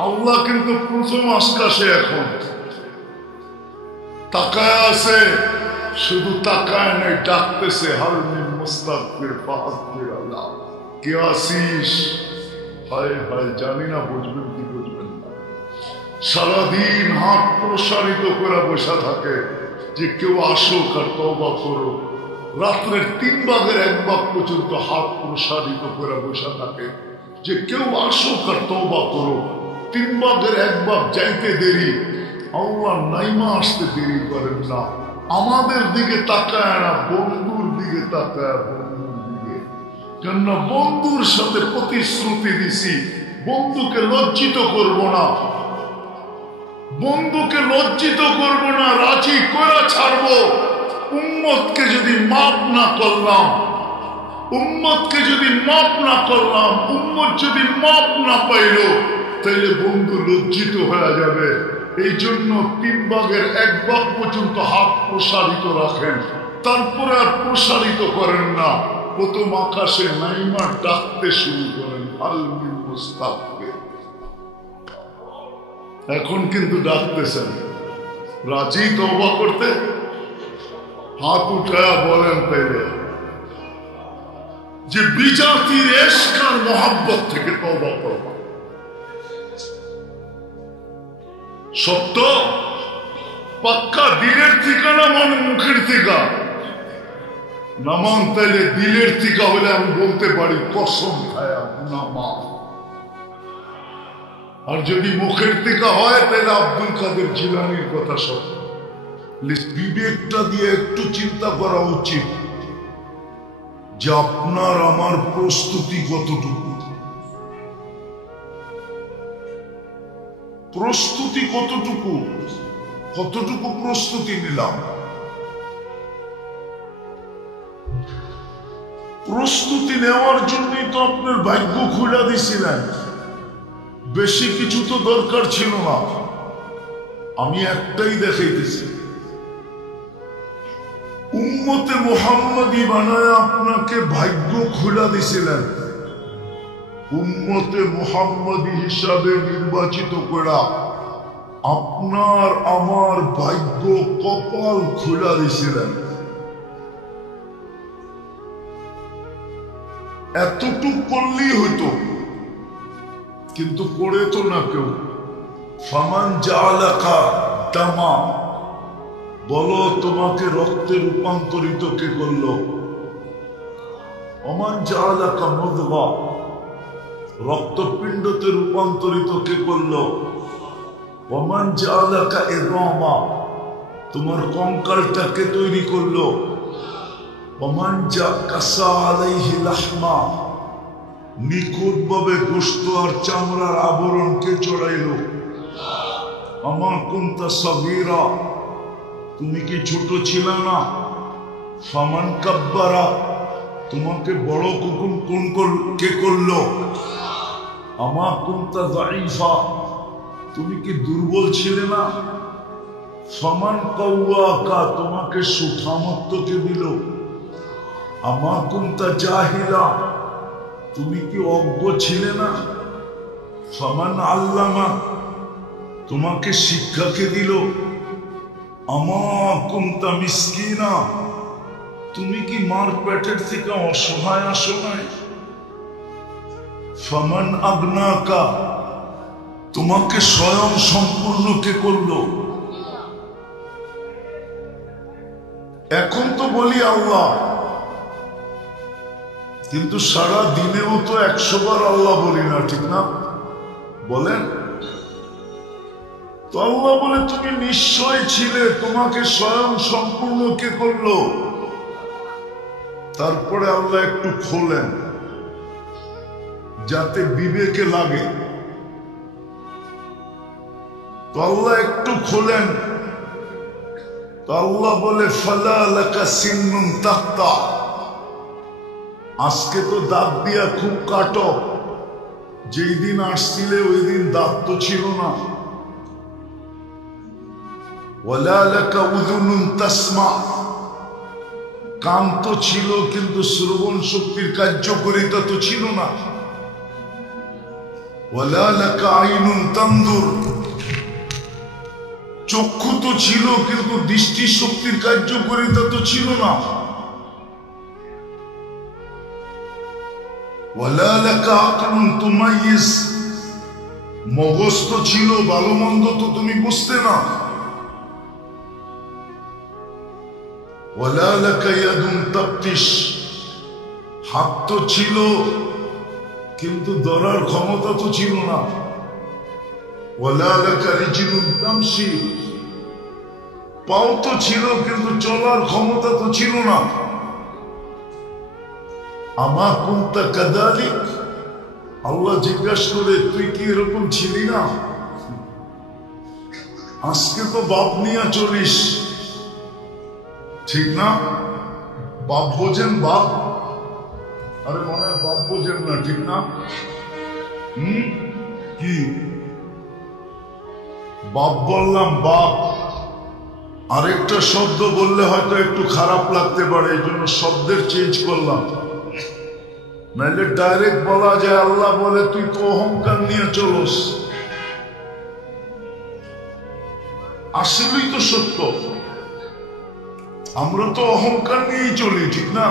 আল্লাহ কিন্তু প্রথম আকাশে এখন তাকায় আছে, শুধু তাকায় নাই, ডাকতেছে, হাল মিন মুস্তাগফির ফাগফির আল্লাহ, কে আসিস? হায় হায়, জানি না বুঝবেন কি বুঝবেন না। সারাদিন হাত প্রসারিত করে বসা থাকে যে কেউ আসুক আর তওবা করো। রাত্রের 3 ভাগের 1 ভাগ পর্যন্ত হাত প্রসারিত করে বসা থাকে যে কেউ আসুক আর তওবা করো। 3 ভাগের 1 ভাগ যাইতে দেরি, আল্লাহ নাইমা আসতে দেরি করেন না। আমাদের দিকে তাকায় না, বন্ধুর দিকে তাকায়, বন্ধুর দিকে। কেন বন্ধুর সাথে প্রতিশ্রুতি দিছি, বন্ধুকে লজ্জিত করব না, রাজি করে ছাড়বো। উম্মতকে যদি মাফ না করলাম, উম্মত যদি মাফ না পাইল, তাইলে বন্ধু লজ্জিত হয়ে যাবে। এই জন্য 3 ভাগের 1 ভাগ পর্যন্ত হাত প্রসারিত রাখেন, তারপরে আর প্রসারিত করেন না। প্রথম আকাশে নাইমা ডাকতে শুরু করেন, হাল মিন মুস্তাগফির। এখন কিন্তু ডাকতেছেন, রাজি তওবা করতে? হাত উঠায়া বলেন তাইলে যে বিজাতির ইশক আর মুহাব্বত থেকে তওবা করব। সত্য পাক্কা দিলের ঠিকানা, মানে মুখের ঠিকা না মান, তাইলে দিলের ঠিকা হলে আমি বলতে পারি কসম খায়া গুনাহ মাফ। আর যদি মুখের থেকে হয়, তাহলে আব্দুল কাদের জিলানীর কথা সত্য। বিবেকটা দিয়ে একটু চিন্তা করা উচিত যে আপনার আমার প্রস্তুতি কতটুকু, কতটুকু প্রস্তুতি নিলাম। প্রস্তুতি নেওয়ার জন্যই তো আপনার ভাগ্য খুলে দিছিলেন, বেশি কিছু তো দরকার ছিল না। আমি একটাই দেখাইতেছি, উম্মতে মুহাম্মাদি বানায় আপনাকে ভাগ্য খুলা দিছিলেন, উম্মতে মুহাম্মাদি হিসাবে নির্বাচিত করা আপনার আমার ভাগ্য কপাল খুলা দিছিলেন। এতটুক করলেই হইতো, কিন্তু করে তো না কেউ। ফামান জাআলাকা দামা, বলো তোমাকে রক্তে রূপান্তরিত কে করলো? ওমান জাআলাকা মুদগা, রক্তপিণ্ডতে রূপান্তরিত কে করলো? ওমান জাআলাকা ইযামা, তোমার কঙ্কালটাকে তৈরি করলো? ওমান কাসা আলাইহি লাহমা, নিখুঁতভাবে গোশত আর চামড়ার আবরণকে চড়াইলো? আমা কুনতা সাগীরা, তুমি কি ছোট ছিল না? ফামান কাব্বারা, তোমাকে বড় কে করলো? আমা কুনতা যায়ীফা, তুমি কি দুর্বল ছিলে না? ফামান কাওয়াকা, তোমাকে সুঠামত্ব কে দিল? আমা কুনতা জাহিলা, তুমি কি অজ্ঞ ছিলে না? ফামান আল্লামা, তোমাকে শিক্ষাকে দিল? আমা কুনতা মিসকিনা, তুমি কি মার পেটের থেকে অসহায় আসো নাই? ফামান আগনাকা, তোমাকে স্বয়ং সম্পূর্ণ কে করলো? এখন তো বলি আল্লাহ, কিন্তু সারা দিনেও তো 100 বার আল্লাহ বলি না, ঠিক না? বলেন তো। আল্লাহ বলে তুমি নিশ্চয় ছিলে, তোমাকে স্বয়ং সম্পূর্ণ কে করলো? তারপরে আল্লাহ একটু খোলেন যাতে বিবেকে লাগে, তো আল্লাহ একটু খোলেন, তো আল্লাহ বলে ফালা লাকা সিন্নুন তাক্তা, আজকে তো দাঁত দিয়া খুব কাটো, যেই দিন আসছিলে ওই দিন দাঁত তো ছিল না। ওয়ালা লাকা উযুনুন তাসমা, কান তো ছিল কিন্তু শ্রবণ শক্তির কার্যকারিতা তো ছিল না। ওয়ালা লাকা আইনুন তানজুর, চক্ষু তো ছিল কিন্তু দৃষ্টি শক্তির কার্যকারিতা তো ছিল না। ওয়ালা লাকা আকলুন তুমাইয়িজ, মগজ তো ছিল, ভালো মন্দ তো তুমি বুঝতে না। ওয়ালা লাকা ইয়াদুন তাবতিশ, হাত তো ছিল কিন্তু ধরার ক্ষমতা তো ছিল না। ওয়ালা লাকা রিজলুন তামশি, পাও তো ছিল কিন্তু চলার ক্ষমতা তো ছিল না। আমা কুনতা কাযালিক, আল্লাহ জিজ্ঞাসা করে তুই কি এরকম ছিলি না? আজকে তো বাপ নিয়ে চলিস, ঠিক না? বাপ বোঝেন? বাপ, আরে মনে হয় বাপ বোঝেন না, ঠিক না? কি বাপ বললাম? বাপ আরেকটা শব্দ বললে হয়তো একটু খারাপ লাগতে পারে, এই জন্য শব্দের চেঞ্জ করলাম, নাইলে ডাইরেক্ট বলা যায় আল্লাহ বলে তুই তো অহংকার নিয়ে চলস। আসলেই তো সত্য, আমরা তো অহংকার নিয়েই চলি, ঠিক না?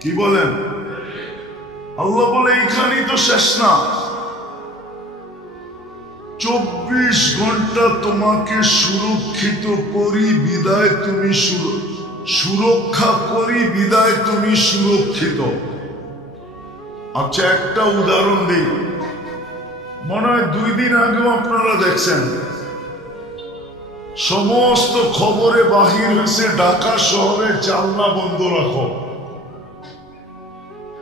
কি বলেন? আল্লাহ বলে এইখানেই তো শেষ না, 24 ঘন্টা তোমাকে সুরক্ষিত করি বিদায় তুমি সুরক্ষা করি বিদায় তুমি সুরক্ষিত। আচ্ছা একটা উদাহরণ দিই, মনে হয় 2 দিন আগেও আপনারা দেখছেন সমস্ত খবরে বাহির হয়েছে ঢাকা শহরে জানলা বন্ধ রাখো,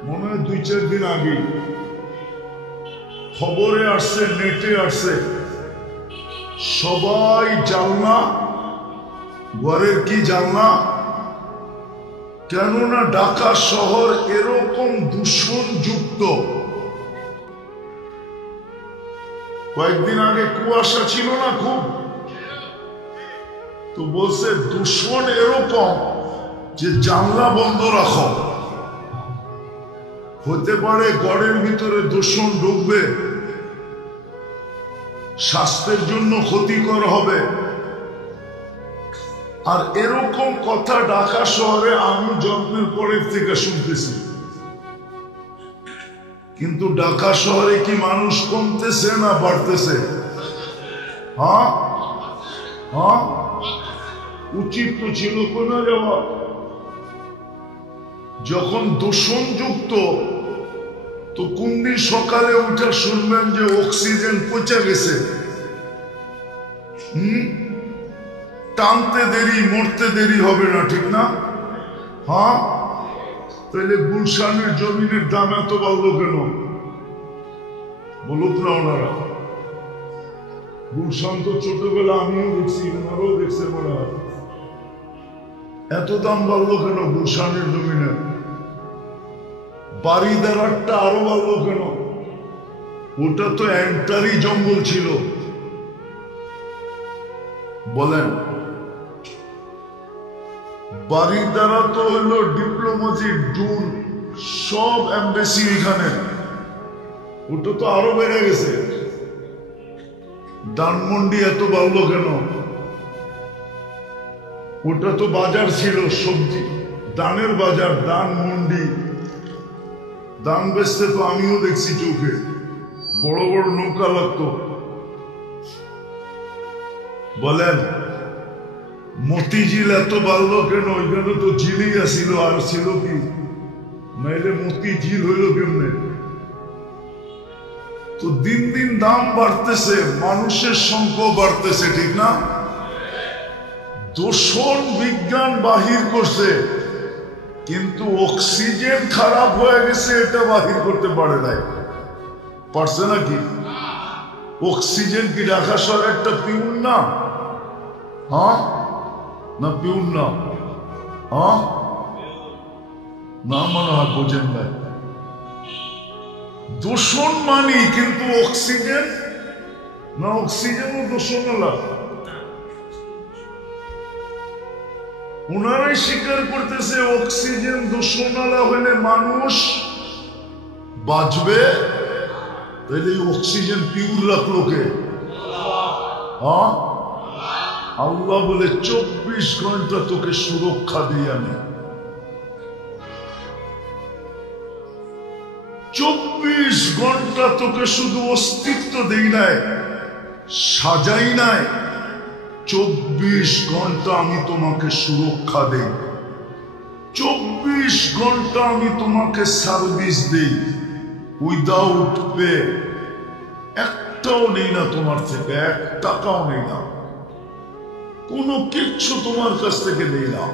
মনে হয় 2-4 দিন আগে খবরে আসছে, নেটে আসছে, সবাই জানলা, ঘরের কি জানলা, কেননা ঢাকা শহর এরকম দূষণ যুক্ত। কয়েকদিন আগে কুয়াশা ছিল না খুব, তো বলছে দূষণ এরকম যে জানলা বন্ধ রাখো, হতে পারে ঘরের ভিতরে দূষণ ঢুকবে, স্বাস্থ্যের জন্য ক্ষতিকর হবে। আর এরকম কথা ঢাকা শহরে আমি জন্মের পরের থেকে শুনতেছি। কিন্তু ঢাকা শহরে কি মানুষ কমতেছে না বাড়তেছে? হ্যাঁ হ্যাঁ, উচিত তো ছিল কোনা যাওয়া। যখন দূষণযুক্ত, তো কোন দিন সকালে উঠে শুনবেন যে অক্সিজেন পচে গেছে। টানতে দেরি, মরতে দেরি হবে না, ঠিক না? হ্যাঁ, তাহলে গুলশানের জমিনের দাম এত বাড়লো কেন? বলুক না ওনারা। গুলশান তো ছোটবেলা আমিও দেখছি, ওনারাও দেখছে মনে হয়। এত দাম বাড়লো কেন গুলশানের জমিনে? বাড়িদারারটা আরো বাড়লো কেন? ওটা তো এন্টারি জঙ্গল ছিল। বলেন, বাড়িদারা তো হলো ডিপ্লোমেসি ডুন, সব এমবেসি এখানে। ওটা তো আরো বেড়ে গেছে। ধানমন্ডি এত বাড়লো কেন? ওটা তো বাজার ছিল, সবজি দানের বাজার, ধানমন্ডি। ধান বেচতে তো আমিও দেখছি চোখে, বড় বড় নৌকা লাগতো। বলেন, মতিঝিল এত বাড়লো কেন? ওইখানে তো ঝিলই আসিল, আর ছিল কি? নাইলে মতিঝিল হইল কেমনে? তো দিন দিন দাম বাড়তেছে, মানুষের সংখ্যা বাড়তেছে, ঠিক না? দূষণ বিজ্ঞান বাহির করছে, কিন্তু অক্সিজেন খারাপ হয়ে গেছে এটা বাহির করতে পারে নাই। পারছে নাকি? অক্সিজেন কি ঢাকা শহরে একটা পিউন না? হ্যাঁ না, পিউন না? হ্যাঁ না, মনে হয় বোঝেন নাই। দূষণ মানি, কিন্তু অক্সিজেন না, অক্সিজেনও দূষণ হল। ওনারাই স্বীকার করতেছে অক্সিজেন দূষণালা হলে মানুষ বাঁচবে। তাহলে অক্সিজেন পিউর রাখলো কে? হ্যাঁ, আল্লাহ বলে 24 ঘন্টা তোকে সুরক্ষা দিয়ে আমি, 24 ঘন্টা তোকে শুধু অস্তিত্ব দেই নাই, সাজাই নাই, 24 ঘন্টা আমি তোমাকে সুরক্ষা দেই, 24 ঘন্টা আমি তোমাকে সার্ভিস দেই। উইদাউট পে একটাও নেই না তোমার থেকে, 1 টাকাও নেই না, কোনো কিচ্ছু তোমার কাছ থেকে নেই না,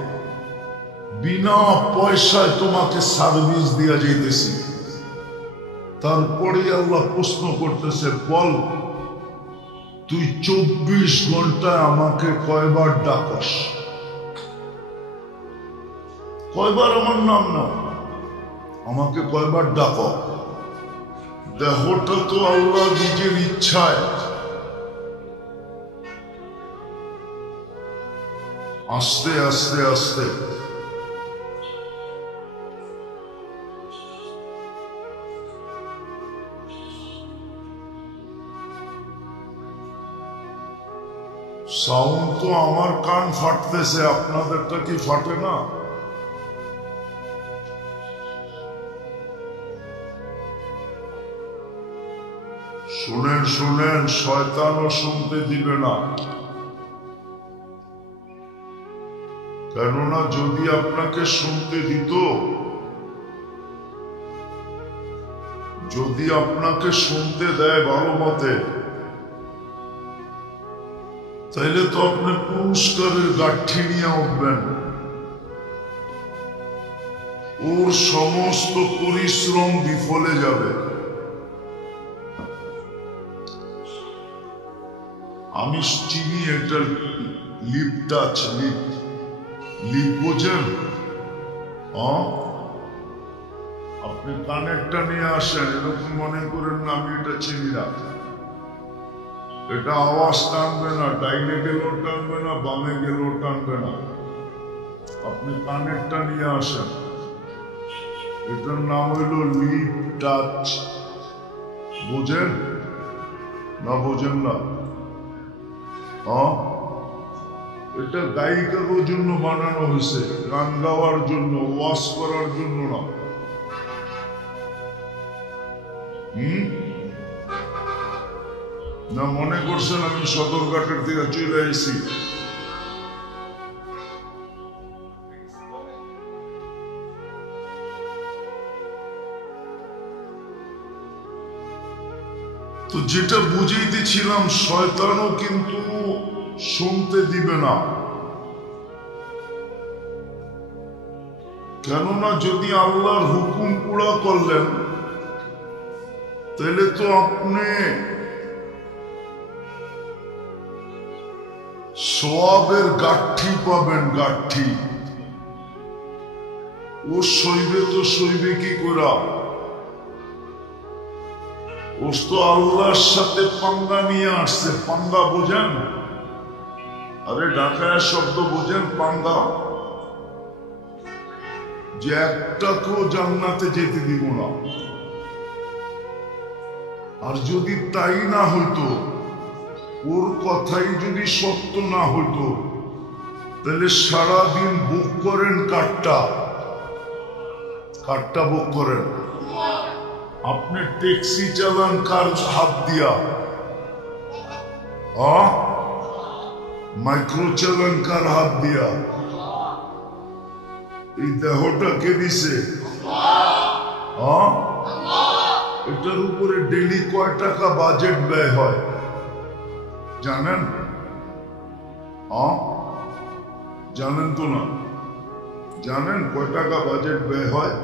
বিনা পয়সায় তোমাকে সার্ভিস দিয়া যাইতেছি। তারপরে আল্লাহ প্রশ্ন করতেছে, বল তুই 24 ঘন্টায় আমাকে কয়বার ডাকস? কয়বার আমার নাম না? আমাকে কয়বার ডাক? দেহটা তো আল্লাহ নিজের ইচ্ছায় আস্তে আস্তে আস্তে সাউন্ড তো আমার কান ফাটতেছে, আপনাদেরটা কি ফাটে না? শুনেন শুনেন, শয়তানও শুনতে দিবে না। কেননা যদি আপনাকে শুনতে দিত, যদি আপনাকে শুনতে দেয় ভালো মতে, তাইলে তো আপনি পুরস্কারের গাঠি নিয়ে উঠবেন। ওর সমস্ত পরিশ্রম বিফলে যাবে। আমি চিনি এটা লিপ টাচ, লিপ বোঝেন? আপনি কানেরটা নিয়ে আসেন, এরকম মনে করেন না আমি এটা চিনি না। এটা আওয়াজ টানবে না, ডাইনে গেলেও টানবে না, বামে গেলেও টানবে না। আপনি কানেরটা নিয়ে আসেন। এটার নাম হইল লিপ টাচ। বোঝেন না? বোঝেন না? এটা গায়িকার জন্য বানানো হয়েছে, গান গাওয়ার জন্য, ওয়াজ করার জন্য না। না মনে করছেন আমি সদরঘাটের দিকে চলে এসেছি? তো যেটা বুঝাইতেছিলাম, শয়তানও কিন্তু শুনতে দিবে না। কেননা যদি আল্লাহর হুকুম পুরা করলেন, তাহলে তো আপনি সওয়াবের গাঠি পাবেন, গাঠি। ও সইবে তো সইবে কি করা? ও তো আল্লাহর সাথে পাঙ্গা নিয়ে আসছে। পাঙ্গা বোঝেন? আরে ঢাকায় শব্দ বোঝেন? পাঙ্গা। যে একটাকেও জান্নাতে যেতে দিব না। আর যদি তাই না হইতো, ওর কথাই যদি সত্য না হইতো, তাহলে সারাদিন বুক করেন কাঠটা। কাঠটা বুক করেন। আপনি ট্যাক্সি চালান কার হাত দিয়া? মাইক্রো চালান কার হাত দিয়া? এই দেহটা কে দিছে? এটার উপরে ডেলি কয় টাকা বাজেট ব্যয় হয় জানেন? জানেন তো না? জানেন কয় টাকা বাজেট ব্যয় হয়?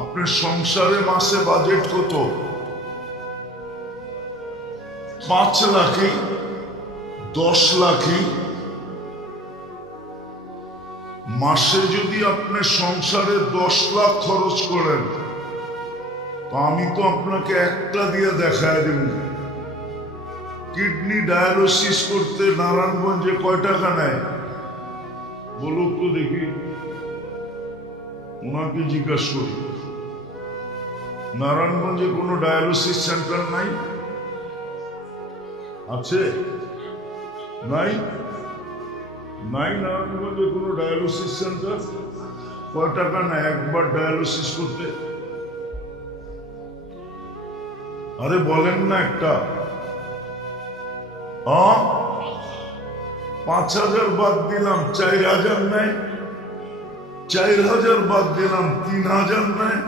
আপনার সংসারে মাসে বাজেট কত? 5 লাখই, 10 লাখই। মাসে যদি আপনি সংসারে 10 লাখ খরচ করেন, তো আমি তো আপনাকে একটা দিয়ে দেখায় দেব। কিডনি ডায়ালিসিস করতে নারায়ণগঞ্জে কয় টাকা নেয় বলুন তো দেখি? ওনাকে জিজ্ঞাসা করি। নারায়ণগঞ্জে কোনো ডায়ালিসিস সেন্টার নাই? আছে? নাই? নাই নারায়ণগঞ্জে কোনো ডায়ালিসিস সেন্টার? কয় টাকা নেয় একবার ডায়ালিসিস করতে? আরে বলেন না একটা। 5,000 বাদ দিলাম 4,000 নেয়। 4,000 বাদ দিলাম 3,000 নেয়।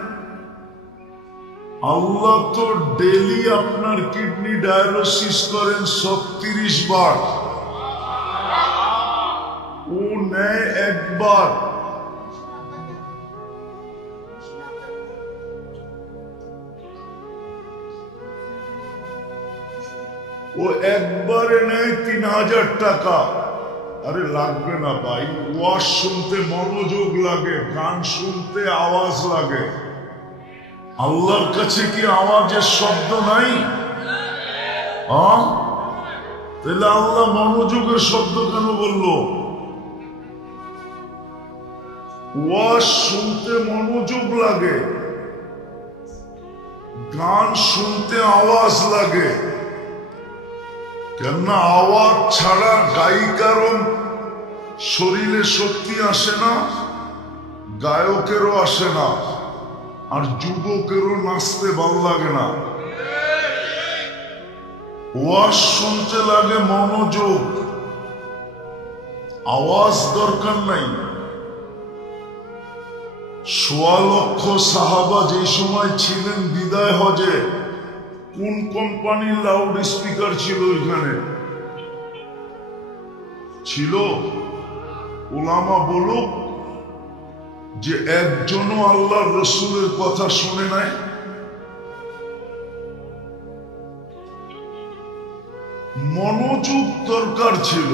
আল্লাহ তো ডেলি আপনার কিডনি ডায়ালিসিস করেন 36 বার। ও নেয় একবার। ও একবারে নেয় 3,000 টাকা। আরে লাগবে না ভাই, ওয়াজ শুনতে মনোযোগ লাগে, গান শুনতে আওয়াজ লাগে। আল্লাহর কাছে কি আওয়াজের শব্দ নাই? তাহলে আল্লাহ মনোযোগের শব্দ কেন বললো? ওয়াজ শুনতে মনোযোগ লাগে, গান শুনতে আওয়াজ লাগে। কেননা আওয়াজ ছাড়া গায়িকারও শরীরে শক্তি আসে না, গায়কেরও আসে না, আর যুবকেরও নাচতে ভালো লাগে না। ওয়াজ শুনতে লাগে মনোযোগ, আওয়াজ দরকার নাই। 1.25 লক্ষ সাহাবা যে সময় ছিলেন বিদায় হজে, কোন কোম্পানির লাউড স্পিকার ছিল ওইখানে? ছিল? ওলামা বলুক যে একজনও আল্লাহর রসুলের কথা শুনে নাই। মনোযোগ দরকার ছিল।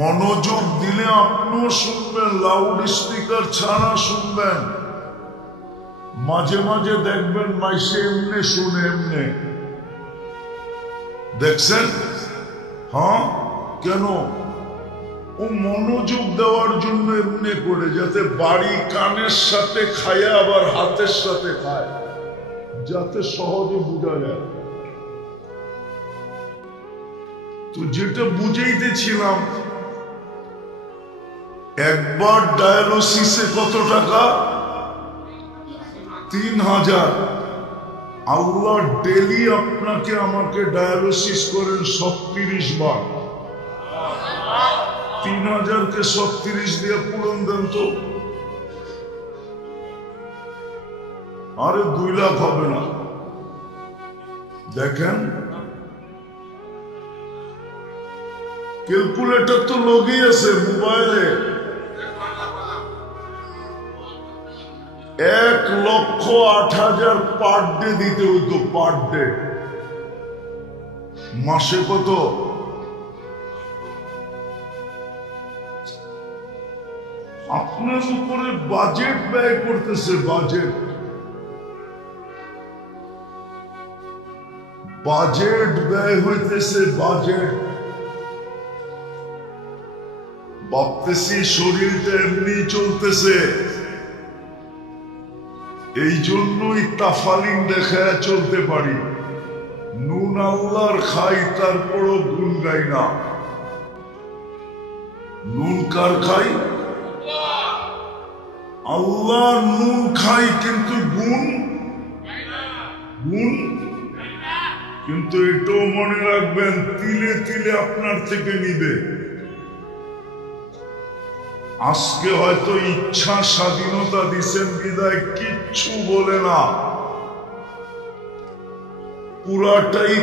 মনোযোগ দিলে আপনিও শুনবেন, লাউড স্পিকার ছাড়া শুনবেন। মাঝে মাঝে দেখবেন মাইসে এমনি শুনে, এমনি দেখছেন? কেন? ও মনোযোগ দেওয়ার জন্য এমনি করে, যাতে বাড়ি কানের সাথে খায় আবার হাতের সাথে খায়, যাতে সহজে বোঝা যায়। তো যেটা বুঝাইতেছিলাম, একবার ডায়ালিসিসে কত টাকা? 3000। আল্লাহ ডেলি আপনাকে আমাকে ডায়ালিসিস করেন 36 বার। 3000কে 36 দিয়ে পূরণ দেন তো। আরে 2 লাখ হবে না। দেখেন, ক্যালকুলেটর তো লগই আছে মোবাইলে। 1,08,000 পার ডে দিতে হইতো, পার ডে। মাসে কত? আপনার উপরে বাজেট ব্যয় করতেছে, বাজেট ব্যয় হইতেছে, বাজেট। ভাবতেছি শরীরটা এমনি চলতেছে, এই জন্যই তাফালিং দেখায় চলতে পারি। নুন আল্লাহর খাই, তারপরও গুণ গাই না। নুন কার খাই? আল্লাহ নুন খাই, কিন্তু গুণ কিন্তু এটাও মনে রাখবেন, তিলে তিলে আপনার থেকে নিবে। আজকে হয়তো ইচ্ছা স্বাধীনতা দিচ্ছেন বিদায় কিচ্ছু বলে না, পুরাটাই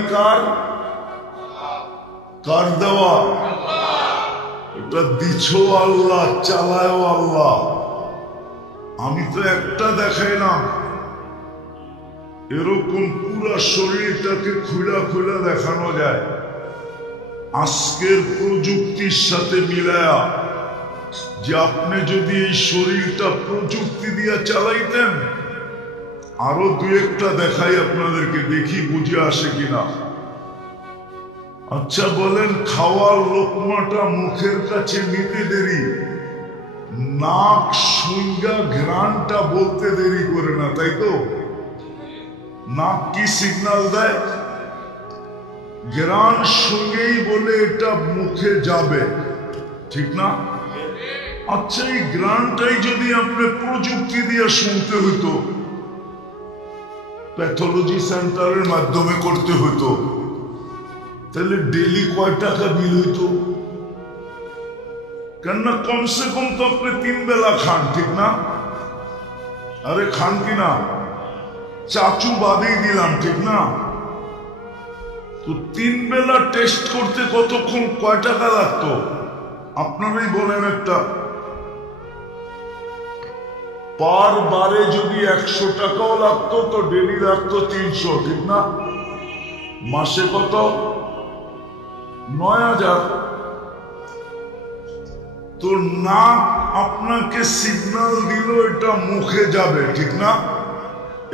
কার দেওয়া? এটা দিছ আল্লাহ, চালায় আল্লাহ। আমি তো একটা দেখাইলাম, এরকম পুরা শরীরটাকে খুলা দেখানো যায়। আজকের প্রযুক্তির সাথে মিলায়া, যে আপনি যদি এই শরীরটা প্রযুক্তি দিয়ে চালাইতেন, আরো 2-1টা দেখাই আপনাদেরকে, দেখি বুঝে আসে কিনা। আচ্ছা বলেন, খাওয়ার লোকমাটা মুখের কাছে নিতে দেরি, নাক সুঙ্গা ঘ্রাণটা বলতে দেরি করে না, তাই তো? নাক কি সিগন্যাল দেয়? ঘ্রাণ সঙ্গেই বলে এটা মুখে যাবে, ঠিক না? আচ্ছা, এই ঘ্রাণটাই যদি আপনি প্রযুক্তি দিয়ে শুনতে হইতো, প্যাথোলজি সেন্টারের মাধ্যমে করতে হইতো, তাহলে ডেলি কয় টাকা বিল হইতো? কেননা কমসে কম তো আপনি 3 বেলা খান, ঠিক না? আরে খান কিনা? চাচু বাদেই দিলাম, ঠিক না? তো 3 বেলা টেস্ট করতে কতক্ষণ, কয় টাকা লাগতো? আপনারাই বলেন একটা। পার বারে যদি 100 টাকাও লাগতো, তো ডেলি লাগতো 300, ঠিক না? মাসে কত? 9000। তো নাক আপনাকে সিগন্যাল দিল এটা মুখে যাবে, ঠিক না?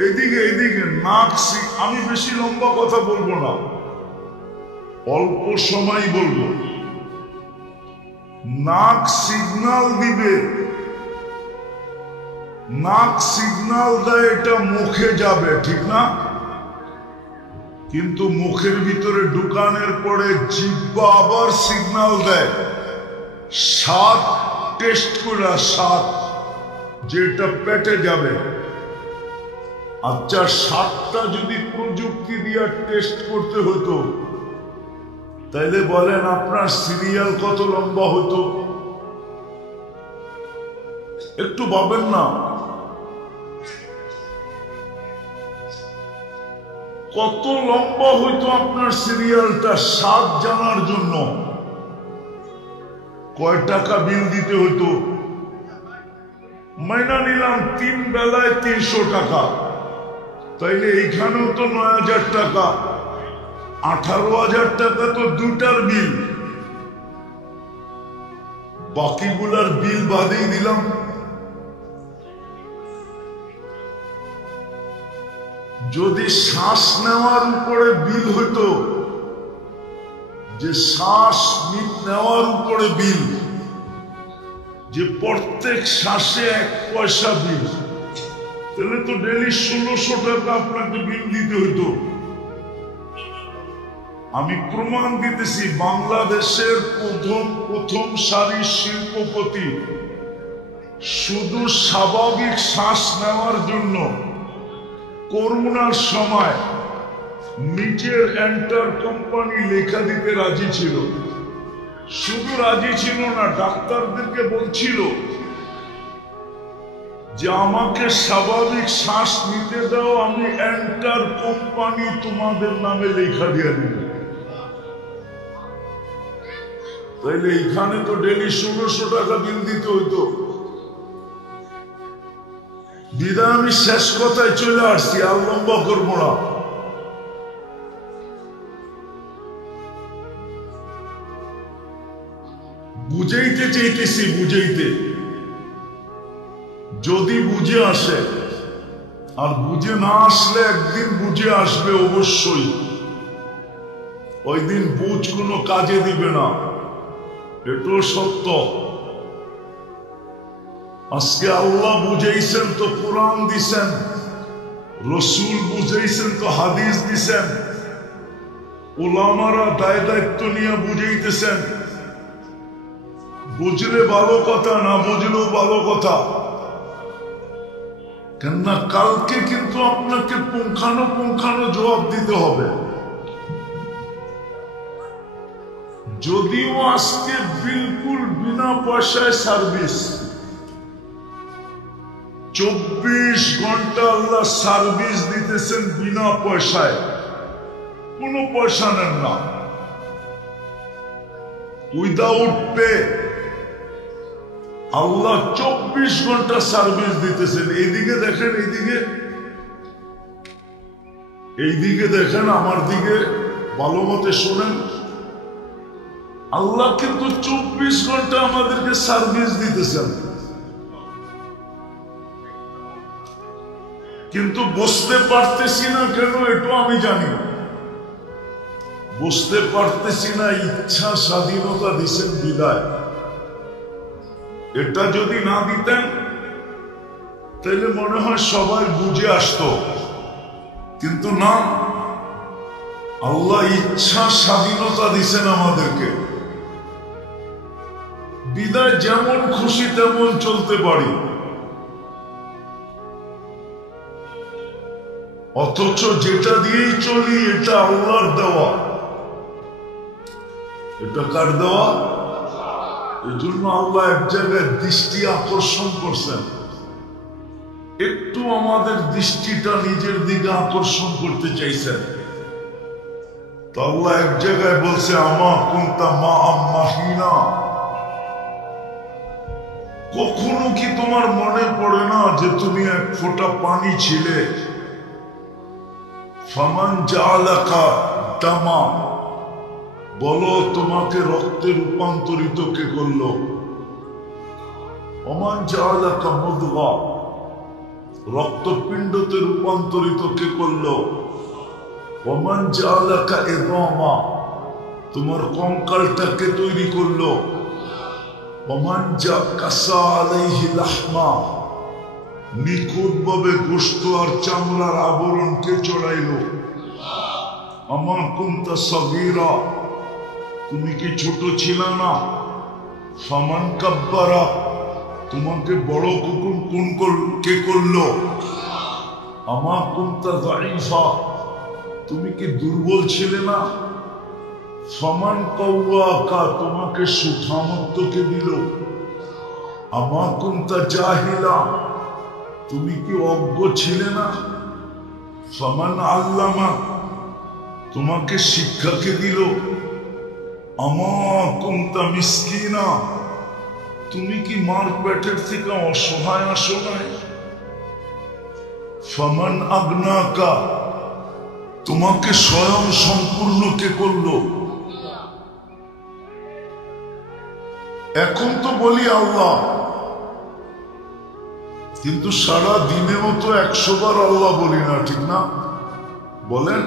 এদিকে নাক, আমি বেশি লম্বা কথা বলবো না, অল্প সময় বলবো। নাক সিগন্যাল দিবে, নাক সিগন্যাল দেয় এটা মুখে যাবে, ঠিক না? কিন্তু মুখের ভিতরে ঢুকানোর পরে জিহ্বা আবার সিগন্যাল দেয়, স্বাদ টেস্ট করে, স্বাদ যেটা পেটে যাবে। আচ্ছা, স্বাদটা যদি প্রযুক্তি দিয়ে টেস্ট করতে হতো, তাইলে বলেন আপনার সিরিয়াল কত লম্বা হতো? একটু ভাবেন না, কত লম্বা হইতো আপনার সিরিয়ালটা স্বাদ জানার জন্য? কয় টাকা বিল দিতে হতো? মাইনা নিলাম 3 বেলায় 300 টাকা, তাইলে এইখানেও তো 9000 টাকা, 18,000 টাকা তো 2টার বিল। বাকিগুলার বিল বাদেই দিলাম। যদি শ্বাস নেওয়ার উপরে বিল হইতো, যে শ্বাস নেওয়ার উপরে বিল, যে প্রত্যেক শ্বাসে 1 পয়সা বিল, তাহলে তো ডেলি 1600 টাকা আপনাকে বিল দিতে হইতো। আমি প্রমাণ দিতেছি, বাংলাদেশের প্রথম সারির শিল্পপতি শুধু স্বাভাবিক শ্বাস নেওয়ার জন্য করোনার সময় নিজের এন্টার কোম্পানি লেখা দিতে রাজি ছিল। শুধু রাজি ছিল না, ডাক্তারদেরকে বলছিল যে আমাকে স্বাভাবিক শ্বাস নিতে দাও, আমি এন্টার কোম্পানি তোমাদের নামে লেখা দিয়ে দিব। তাইলে এইখানে তো ডেলি 1600 টাকা বিল দিতে হইতো। বিদায় আমি শেষ কথায় চলে আসছি, আর লম্বা করবো না। বুঝাইতে চাইতেছি, বুঝাইতে যদি বুঝে আসে, আর বুঝে না আসলে একদিন বুঝে আসবে অবশ্যই। ওই দিন বুঝ কোনো কাজে দিবে না, এটাও সত্য। আজকে আল্লাহ বুঝাইছেন তো কোরআন দিছেন, রসুল বুঝাইছেন তো হাদিস দিছেন, উলামারা দায় দায়িত্ব নিয়ে বুঝাইতেছেন। বুঝলে ভালো কথা, না বুঝলেও ভালো কথা। কেননা কালকে কিন্তু আপনাকে পুঙ্খানো জবাব দিতে হবে। যদিও আজকে বিলকুল বিনা পয়সায় সার্ভিস, 24 ঘন্টা আল্লাহ সার্ভিস দিতেছেন বিনা পয়সায়, কোনো পয়সা নেন না, উইদাউট পে। আল্লাহ 24 ঘন্টা সার্ভিস দিতেছেন। এইদিকে দেখেন, এইদিকে দেখেন, আমার দিকে ভালো মতে শোনেন। আল্লাহ কিন্তু 24 ঘন্টা আমাদেরকে সার্ভিস দিতেছেন, কিন্তু বুঝতে পারতেছি না কেন, এটা আমি জানি। বুঝতে পারতেছি না, ইচ্ছা স্বাধীনতা দিছেন বিদায়। এটা যদি না দিতেন তাহলে মনে হয় সবাই বুঝে আসতো, কিন্তু না, আল্লাহ ইচ্ছা স্বাধীনতা দিছেন আমাদেরকে। বিদায় যেমন খুশি তেমন চলতে পারি, অথচ যেটা দিয়েই চলি এটা আল্লাহর দেওয়া। এটা কার দেওয়া? এই জন্য আল্লাহ এক জায়গায় দৃষ্টি আকর্ষণ করছেন, একটু আমাদের দৃষ্টিটা নিজের দিকে আকর্ষণ করতে চাইছেন। তো আল্লাহ এক জায়গায় বলছে, আমা কুনতা মা'আম মাহিনা, কখনো কি তোমার মনে পড়ে না যে তুমি এক ফোঁটা পানি ছিলে? ফামান জাআলাকা দামা, বলো তোমাকে রক্তে রূপান্তরিত কে করলো? ওমান জাআলাকা মুদগা, রক্তপিণ্ডতে রূপান্তরিত কে করলো? ওমান জাআলাকা ইযামা, তোমার কঙ্কালটাকে তৈরি করলো? ওমান কাসা আলাইহি লাহমা, নিখুঁতভাবে গোশত আর চামড়ার আবরণকে চড়াইলো? আমা কুনতা সগীরা, তুমি কি ছোট ছিল না? ফামান কাব্বারা, তোমাকে বড় কে করলো? আমা কুনতা যায়ীফা, তুমি কি দুর্বল ছিলে না? ফামান কাওয়াকা, তোমাকে সুঠামত্ব কে দিল? আমা কুনতা জাহিলা, তুমি কি অজ্ঞ ছিলে না? ফামান আল্লামা, তোমাকে শিক্ষাকে দিল? আমা কুনতা মিসকিনা, তুমি কি মার পেটের থেকে অসহায় আসো নাই? ফামান আগনাকা, তোমাকে স্বয়ং সম্পূর্ণ কে করলো? এখন তো বলি আল্লাহ, কিন্তু সারা দিনেও তো 100 বার আল্লাহ বলি না, ঠিক না? বলেন।